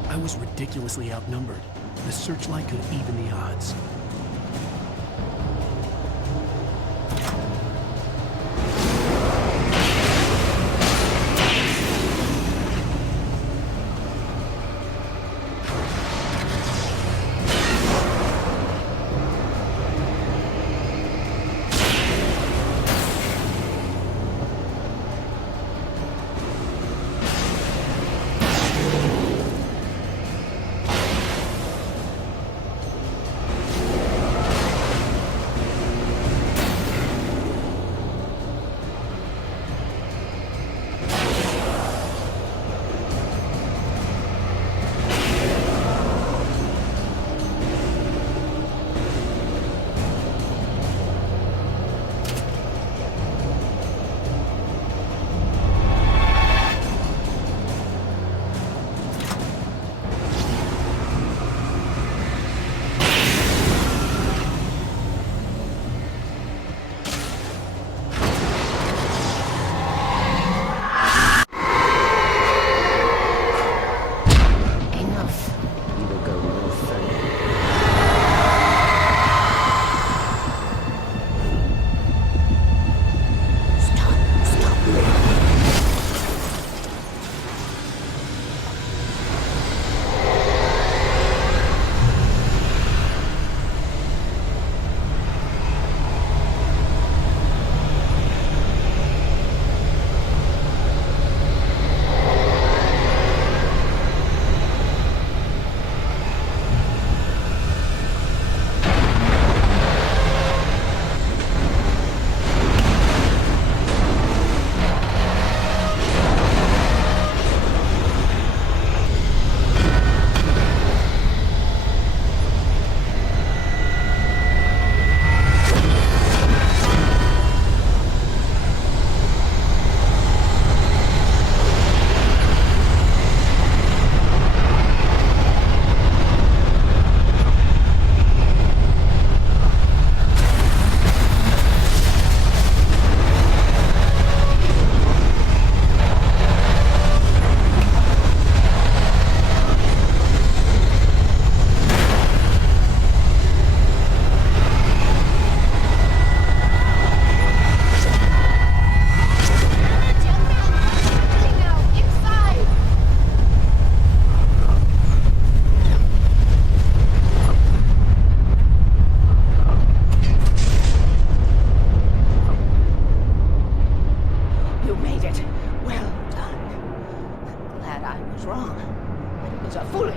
I was ridiculously outnumbered. The searchlight could even the odds.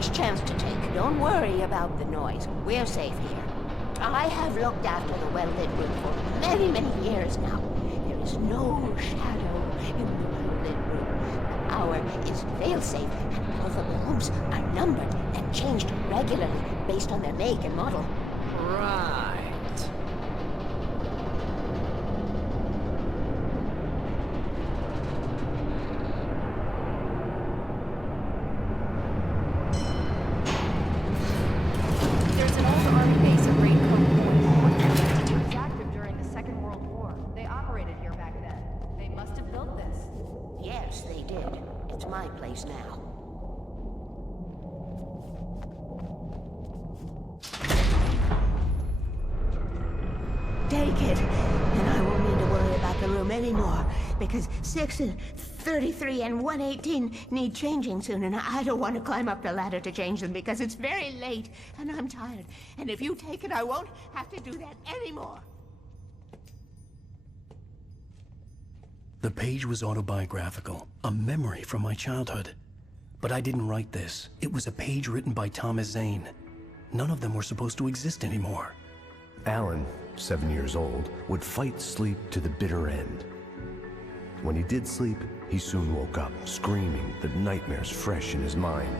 last chance to take. Don't worry about the noise. We're safe here. I have looked after the well-lit room for many, many years now. There is no shadow in the well-lit room. The hour is fail-safe, and all the bulbs are numbered and changed regularly based on their make and model. Right. There's an old army base at Raincoat Point. It was active during the Second World War. They operated here back then. They must have built this. Yes, they did. It's my place now. Take it, and I won't need to worry about the room anymore, because 6 and 33 and 118 need changing soon, and I don't want to climb up the ladder to change them because it's very late, and I'm tired. And if you take it, I won't have to do that anymore. The page was autobiographical, a memory from my childhood. But I didn't write this. It was a page written by Thomas Zane. None of them were supposed to exist anymore. Alan, 7 years old, would fight sleep to the bitter end. When he did sleep, he soon woke up, screaming, the nightmares fresh in his mind.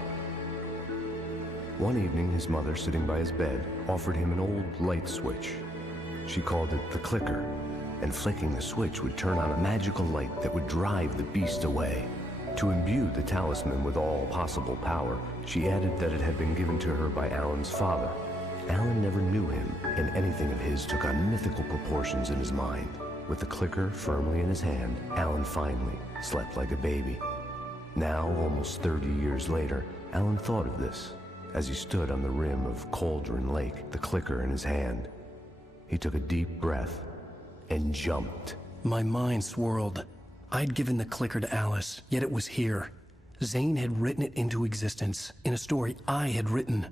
One evening, his mother, sitting by his bed, offered him an old light switch. She called it the clicker, and flicking the switch would turn on a magical light that would drive the beast away. To imbue the talisman with all possible power, she added that it had been given to her by Alan's father. Alan never knew him, and anything of his took on mythical proportions in his mind. With the clicker firmly in his hand, Alan finally slept like a baby. Now, almost 30 years later, Alan thought of this as he stood on the rim of Cauldron Lake, the clicker in his hand. He took a deep breath and jumped. My mind swirled. I'd given the clicker to Alice, yet it was here. Zane had written it into existence in a story I had written.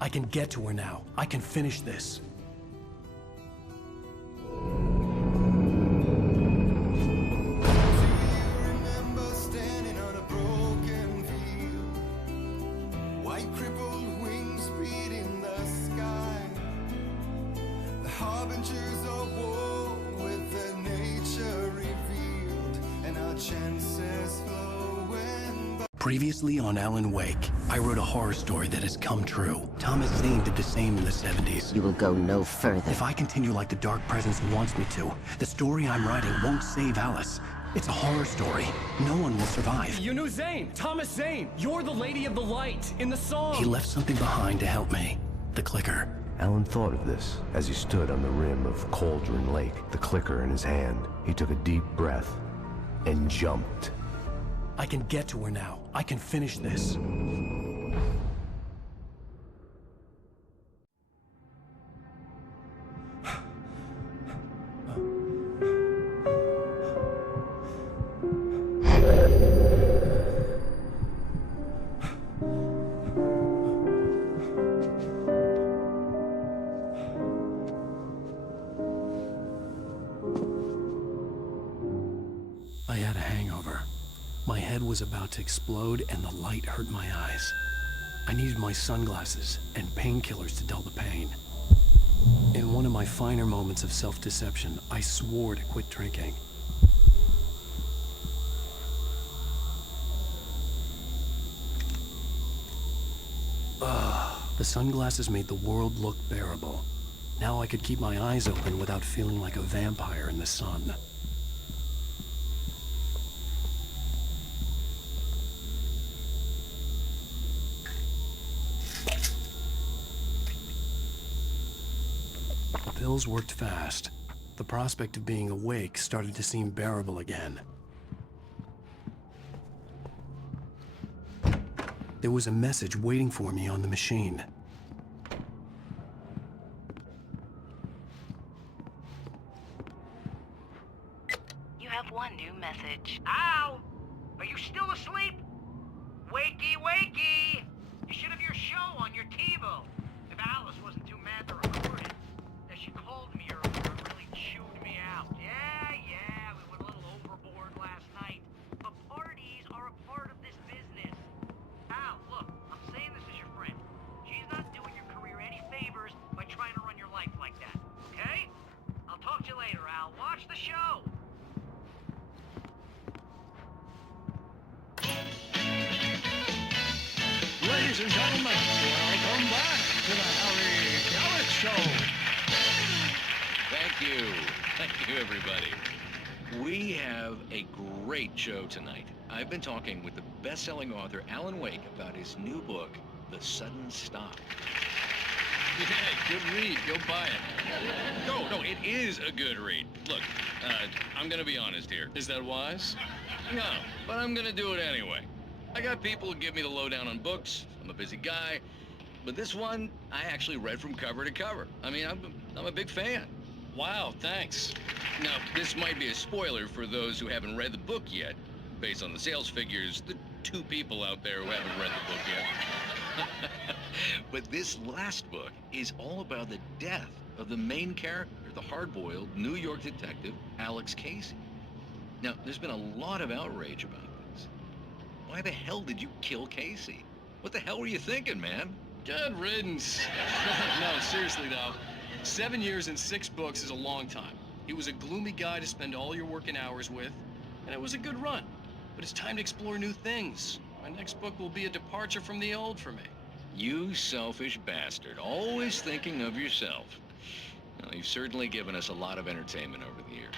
I can get to her now. I can finish this. Previously on Alan Wake, I wrote a horror story that has come true. Thomas Zane did the same in the 70s. You will go no further. If I continue like the Dark Presence wants me to, the story I'm writing won't save Alice. It's a horror story. No one will survive. You knew Zane! Thomas Zane! You're the Lady of the Light in the song! He left something behind to help me. The clicker. Alan thought of this as he stood on the rim of Cauldron Lake, the clicker in his hand. He took a deep breath and jumped. I can get to her now. I can finish this. I had a hangover. My head was about to explode and the light hurt my eyes. I needed my sunglasses and painkillers to dull the pain. In one of my finer moments of self-deception, I swore to quit drinking. The sunglasses made the world look bearable. Now I could keep my eyes open without feeling like a vampire in the sun. Pills worked fast. The prospect of being awake started to seem bearable again. There was a message waiting for me on the machine. You have one new message. Ow! Are you still asleep? Wakey, wakey! You should have your show on your TiVo. If Alice wasn't too mad to record it. As she called me earlier, it really chewed me out. Yeah, we went a little overboard last night. But party show. Thank you. Thank you, everybody. We have a great show tonight. I've been talking with the best-selling author Alan Wake about his new book, The Sudden Stop. Yeah, good read. Go buy it. No, it is a good read. Look, I'm gonna be honest here. Is that wise? No, but I'm gonna do it anyway. I got people who give me the lowdown on books. I'm a busy guy. But this one, I actually read from cover to cover. I mean, I'm a big fan. Wow, thanks. Now, this might be a spoiler for those who haven't read the book yet. Based on the sales figures, the 2 people out there who haven't read the book yet. But this last book is all about the death of the main character, the hard-boiled New York detective, Alex Casey. Now, there's been a lot of outrage about this. Why the hell did you kill Casey? What the hell were you thinking, man? Good riddance. No, seriously though, 7 years and 6 books is a long time. He was a gloomy guy to spend all your working hours with, and it was a good run. But it's time to explore new things. My next book will be a departure from the old for me. You selfish bastard, always thinking of yourself. Well, you've certainly given us a lot of entertainment over the years.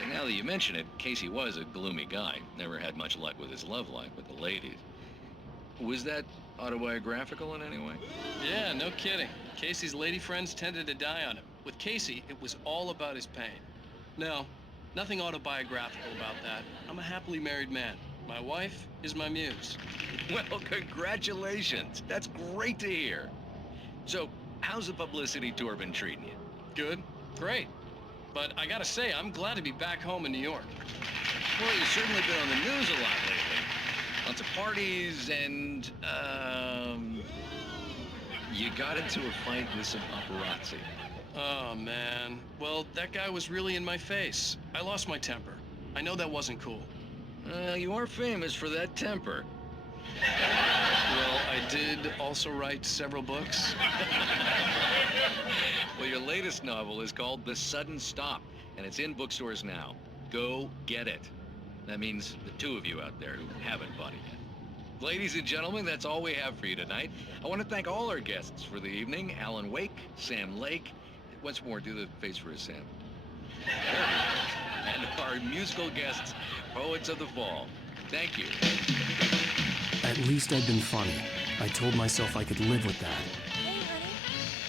And now that you mention it, Casey was a gloomy guy. Never had much luck with his love life with the ladies. Was that autobiographical in any way? Yeah, no kidding. Casey's lady friends tended to die on him. With Casey, it was all about his pain. No, nothing autobiographical about that. I'm a happily married man. My wife is my muse. Well, congratulations. That's great to hear. So, how's the publicity tour been treating you? Good, great. But I gotta say, I'm glad to be back home in New York. Well, you've certainly been on the news a lot lately. Lots of parties and, you got into a fight with some paparazzi. Oh, man. Well, that guy was really in my face. I lost my temper. I know that wasn't cool. You are famous for that temper. Well, I did also write several books. Well, your latest novel is called The Sudden Stop, and it's in bookstores now. Go get it. That means the 2 of you out there who haven't bought it yet. Ladies and gentlemen, that's all we have for you tonight. I want to thank all our guests for the evening. Alan Wake, Sam Lake. Once more, do the face for us, Sam. And our musical guests, Poets of the Fall. Thank you. At least I'd been funny. I told myself I could live with that. Hey, honey.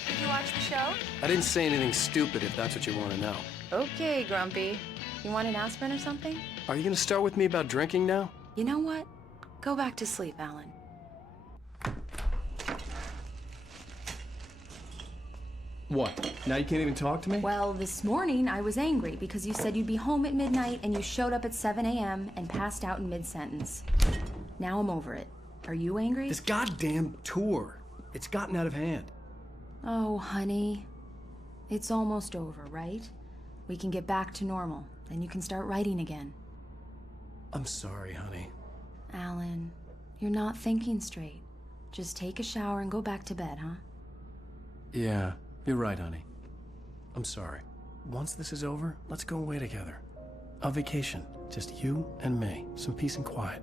Did you watch the show? I didn't say anything stupid, if that's what you want to know. Okay, Grumpy. You want an aspirin or something? Are you going to start with me about drinking now? You know what? Go back to sleep, Alan. What? Now you can't even talk to me? Well, this morning I was angry because you said you'd be home at midnight and you showed up at 7 a.m. and passed out in mid-sentence. Now I'm over it. Are you angry? This goddamn tour. It's gotten out of hand. Oh, honey. It's almost over, right? We can get back to normal. Then you can start writing again. I'm sorry, honey. Alan, you're not thinking straight. Just take a shower and go back to bed, huh? Yeah, you're right, honey. I'm sorry. Once this is over, let's go away together. A vacation. Just you and me. Some peace and quiet.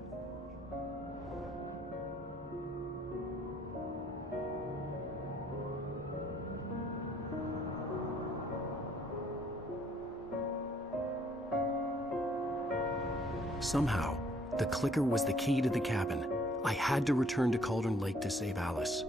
Somehow, the clicker was the key to the cabin. I had to return to Cauldron Lake to save Alice.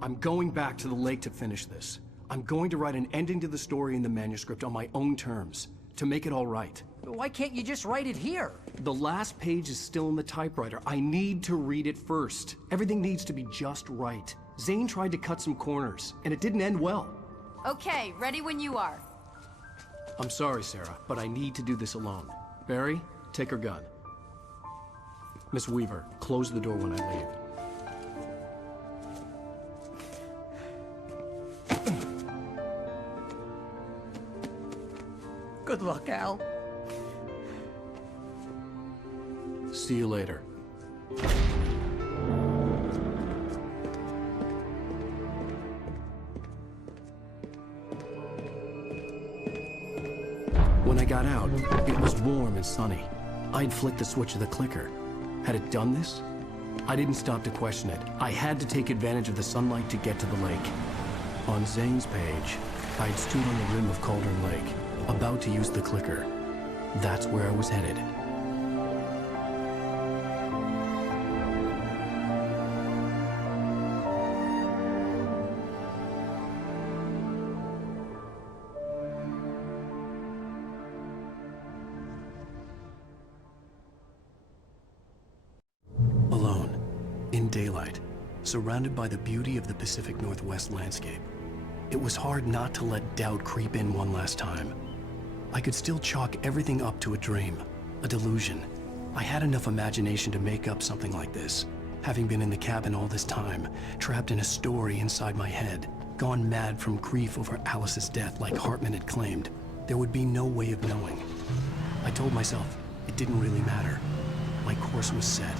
I'm going back to the lake to finish this. I'm going to write an ending to the story in the manuscript on my own terms, to make it all right. Why can't you just write it here? The last page is still in the typewriter. I need to read it first. Everything needs to be just right. Zane tried to cut some corners, and it didn't end well. Okay, ready when you are. I'm sorry, Sarah, but I need to do this alone. Barry, take her gun. Miss Weaver, close the door when I leave. Good luck, Al. See you later. When I got out, it was warm and sunny. I'd flicked the switch of the clicker. Had it done this? I didn't stop to question it. I had to take advantage of the sunlight to get to the lake. On Zane's page, I'd stood on the rim of Cauldron Lake, about to use the clicker. That's where I was headed. Alone, in daylight, surrounded by the beauty of the Pacific Northwest landscape, it was hard not to let doubt creep in one last time. I could still chalk everything up to a dream, a delusion. I had enough imagination to make up something like this, having been in the cabin all this time, trapped in a story inside my head, gone mad from grief over Alice's death like Hartman had claimed. There would be no way of knowing. I told myself it didn't really matter. My course was set.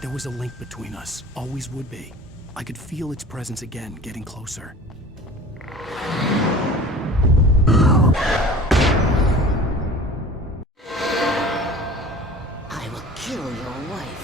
There was a link between us, always would be. I could feel its presence again, getting closer. I will kill your wife.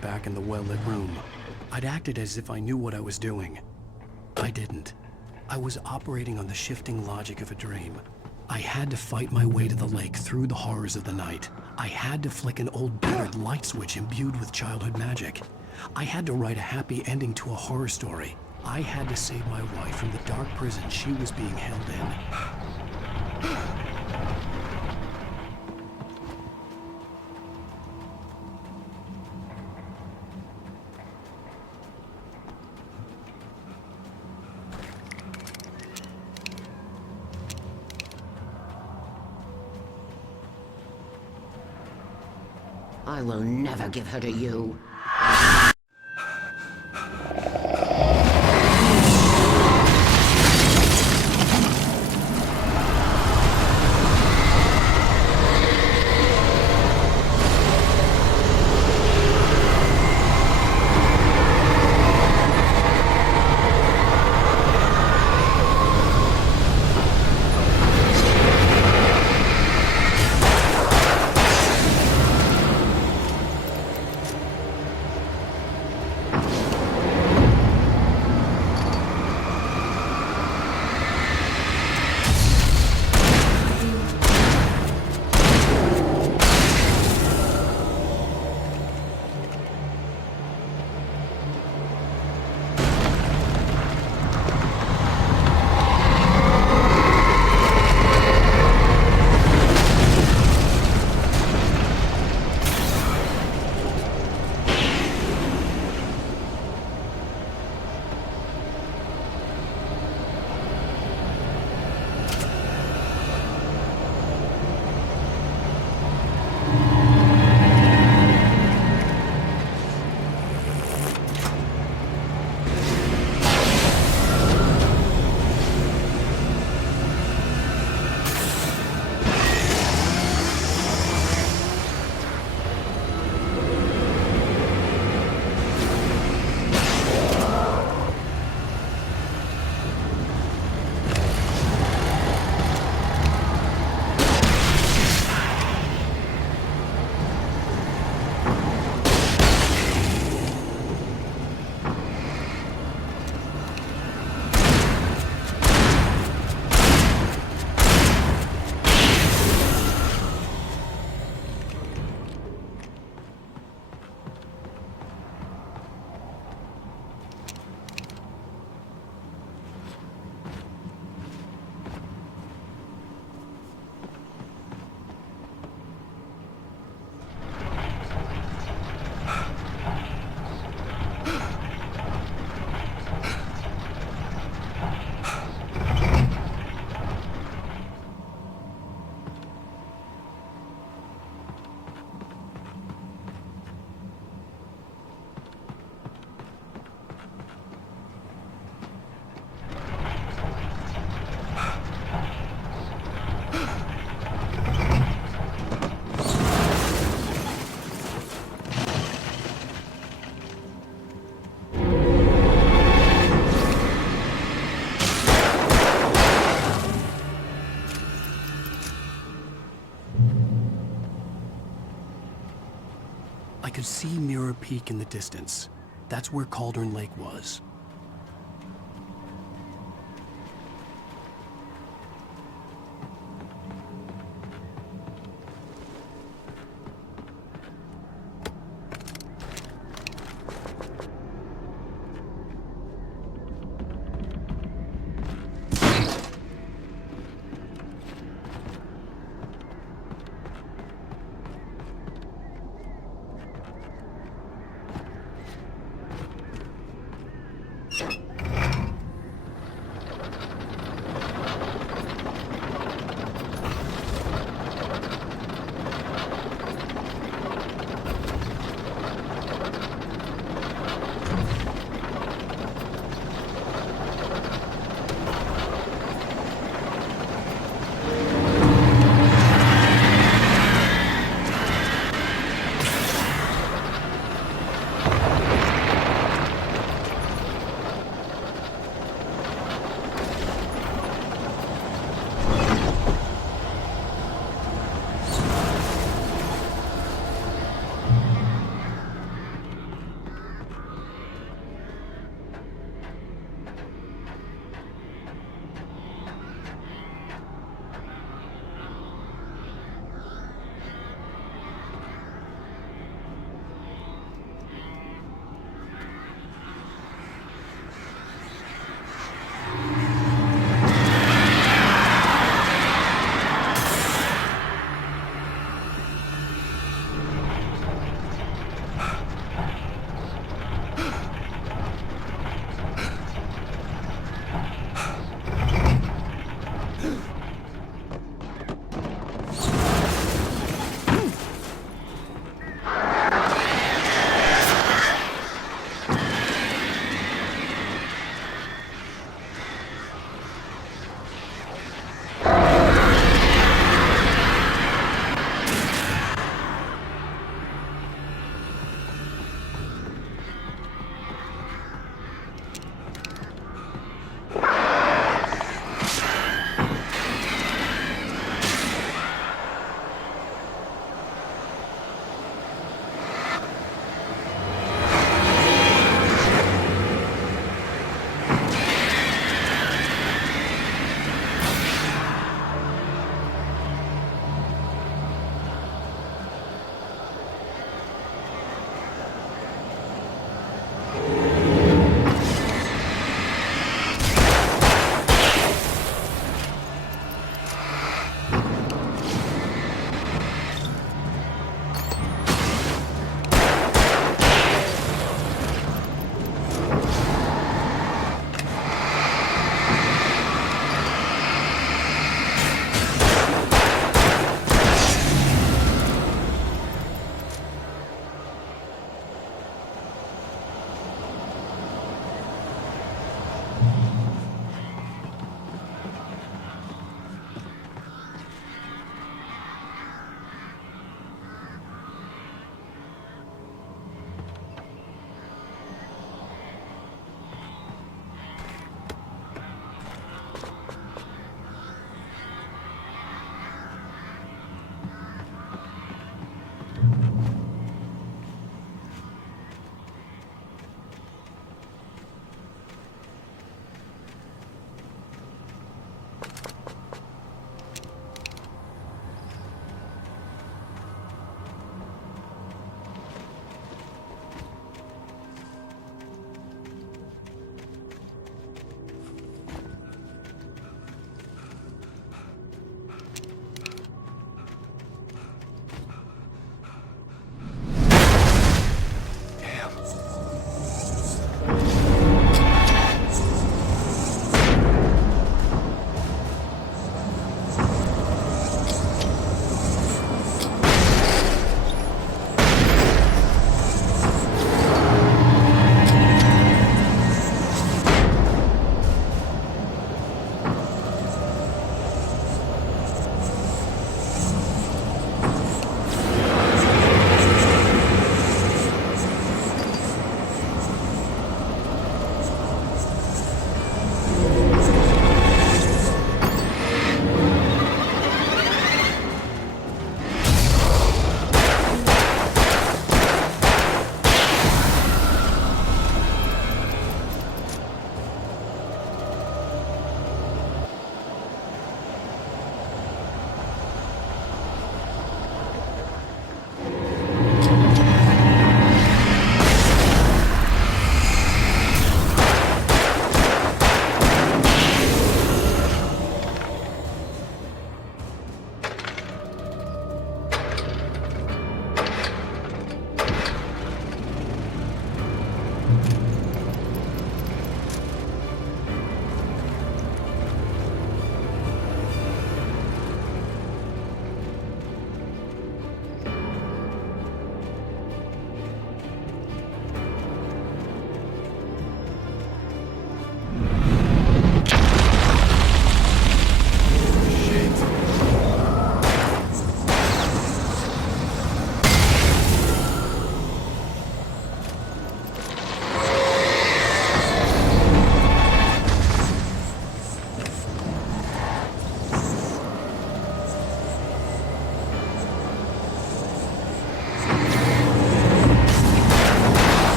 back in the well-lit room. I'd acted as if I knew what I was doing. I didn't. I was operating on the shifting logic of a dream. I had to fight my way to the lake through the horrors of the night. I had to flick an old battered light switch imbued with childhood magic. I had to write a happy ending to a horror story. I had to save my wife from the dark prison she was being held in. I will never give her to you. I could see Mirror Peak in the distance. That's where Cauldron Lake was.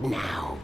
Not now.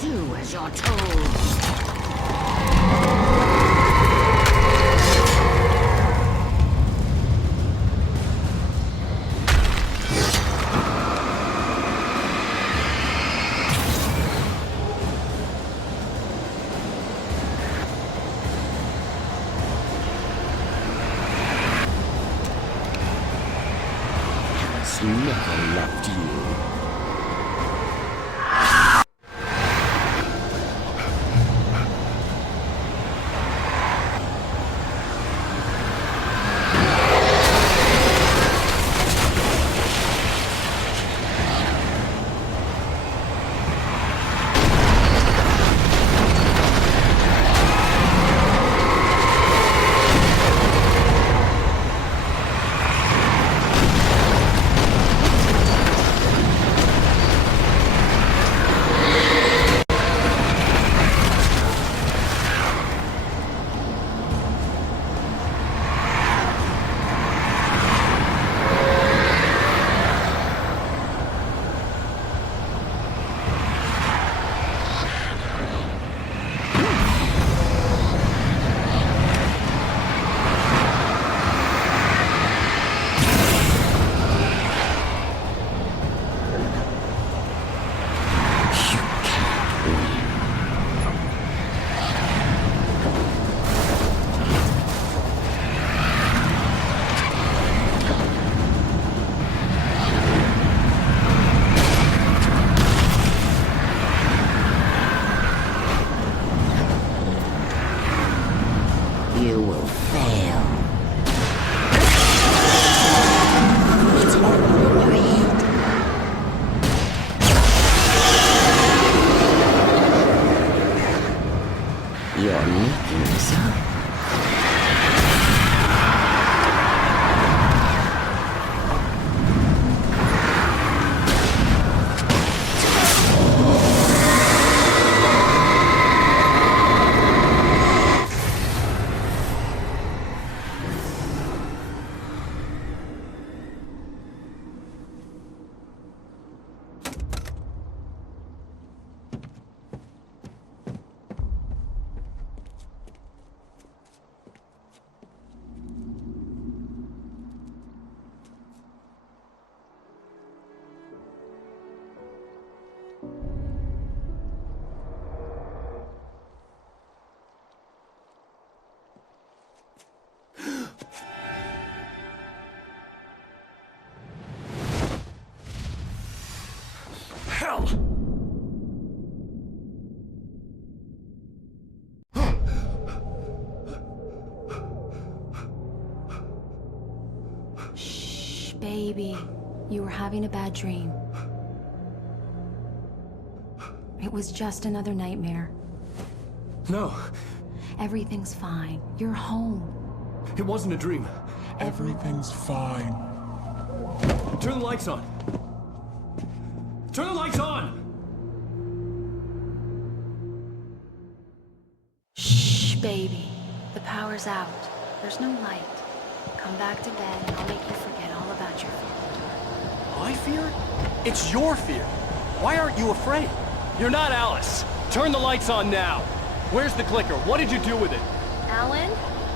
Do as you're told. Has never left you. You will fail. It's all in your head. You're making this up. Hell! Shh, baby. You were having a bad dream. It was just another nightmare. No, Everything's fine. You're home. it wasn't a dream. Everything's fine. Turn the lights on. Turn the lights on! Shh, baby. The power's out. There's no light. Come back to bed and I'll make you forget all about your fear. My fear? It's your fear. Why aren't you afraid? You're not Alice. Turn the lights on now. Where's the clicker? What did you do with it? Alan,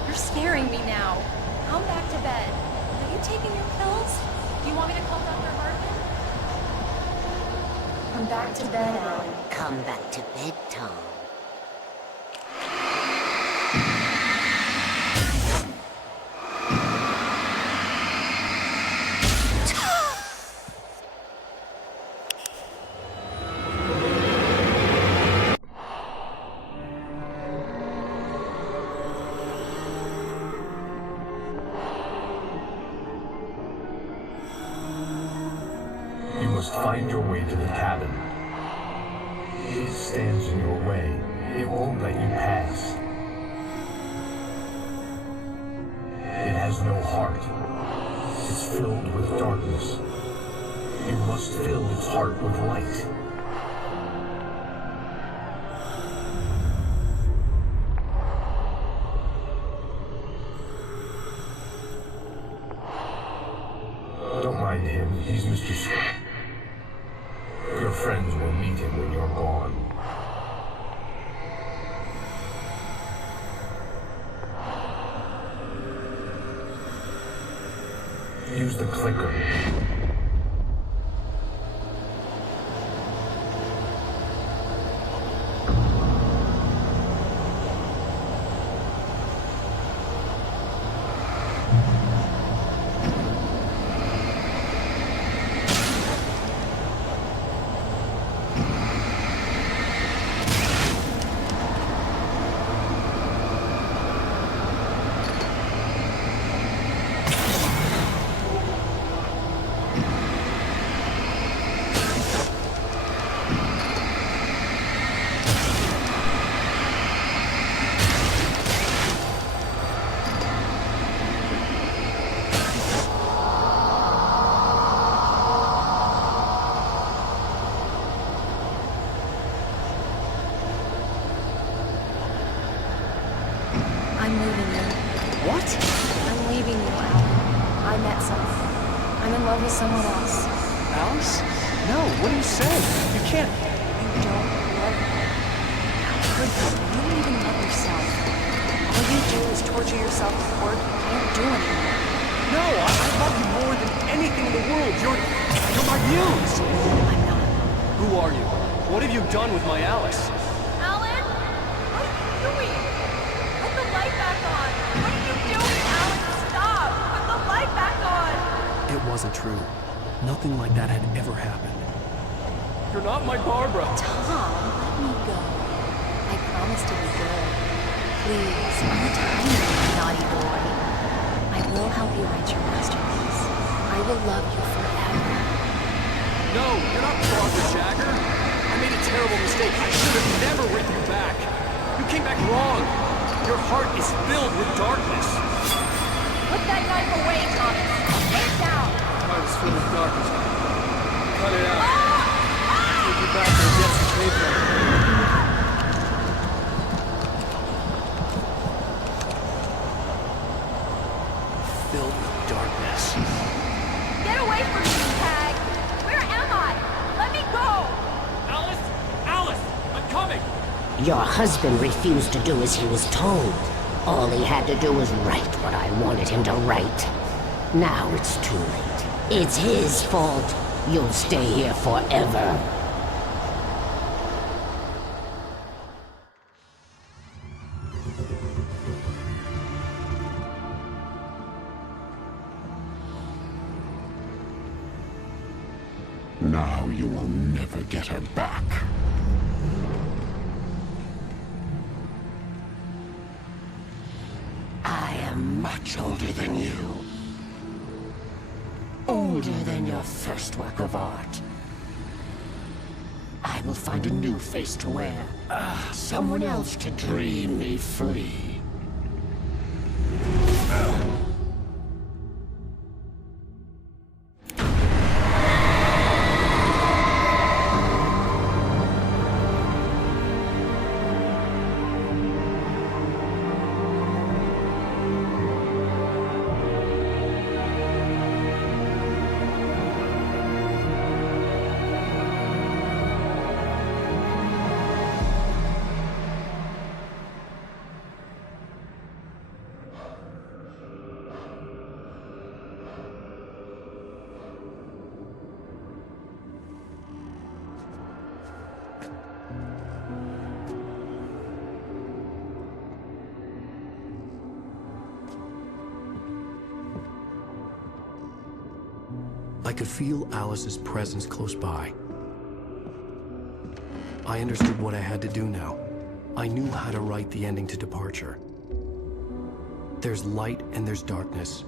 you're scaring me now. Come back to bed. Have you taken your pills? Do you want me to call Dr. Hartman? Come back to bed, Alan. Come back to bed, Tom. stands in your way. It won't let you pass. It has no heart. It's filled with darkness. You must fill its heart with light. Don't mind him. He's Mr. Scott. Your friends will meet him when you're gone. Use the clicker. I'm leaving you. What? I'm leaving you, Alan. I met someone. I'm in love with someone else. Alice? No, what are you saying? You can't. You don't love me. How could you? You don't even love yourself. All you do is torture yourself with work you can't do anymore. No, I love you more than anything in the world. You're my muse. I'm not. Who are you? What have you done with my Alice? Alan? What are you doing? Put the light back on! What are you doing, Alan? Stop! Put the light back on! It wasn't true. Nothing like that had ever happened. You're not my Barbara. Tom, let me go. I promise to be good. Please, I'm a tiny, naughty boy. I will help you write your masterpiece. I will love you forever. No, you're not Barbara Jagger. I made a terrible mistake. I should have never written you back. You came back wrong. Your heart is filled with darkness. Put that knife away, Thomas! Lay it down! Heart is filled with darkness. Cut it out. Take you back and get some paper. Filled with darkness. Get away from me, Tag! Where am I? Let me go! Alice! Alice! I'm coming! Your husband refused to do as he was told. All he had to do was write what I wanted him to write. Now it's too late. It's his fault. You'll stay here forever. Now you will never get her back. I am much older than you. Older than your first work of art. I will find a new face to wear. Someone else to dream me free. I could feel Alice's presence close by. I understood what I had to do now. I knew how to write the ending to Departure. There's light and there's darkness.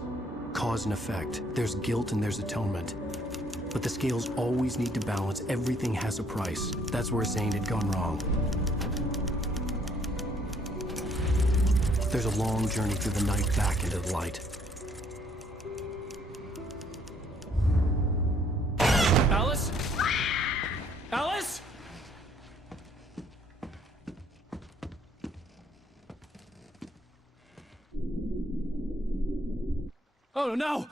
Cause and effect. There's guilt and there's atonement. But the scales always need to balance. Everything has a price. That's where Zane had gone wrong. There's a long journey through the night back into the light. Alice? Alice? Oh no!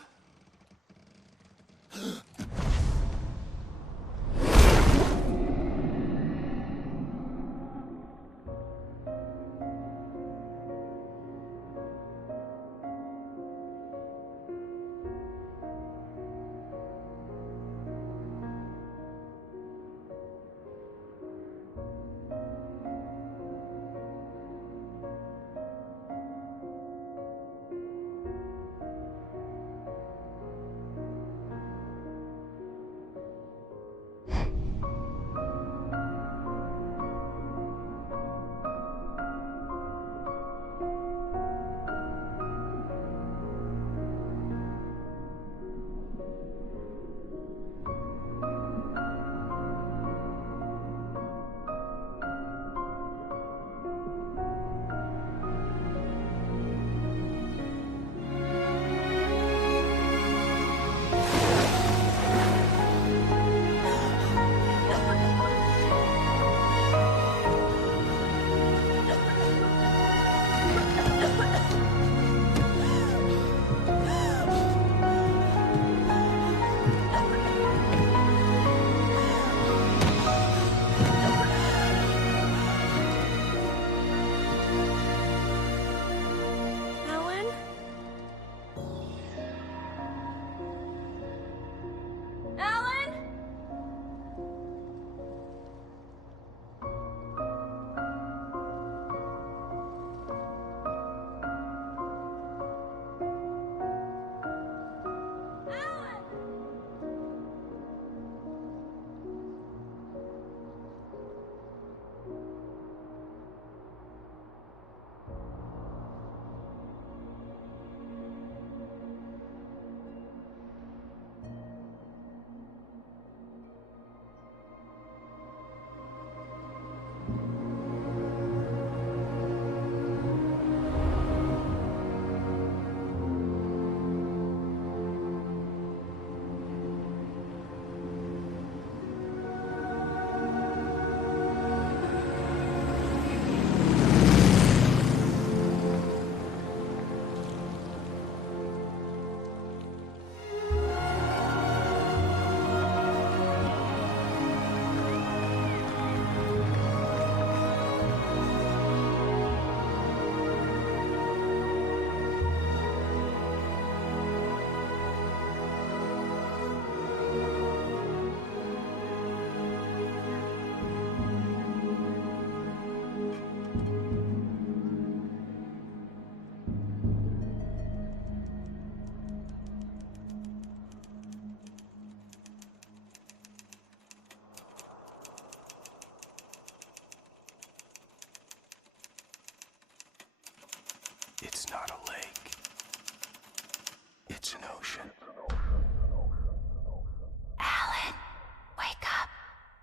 It's not a lake.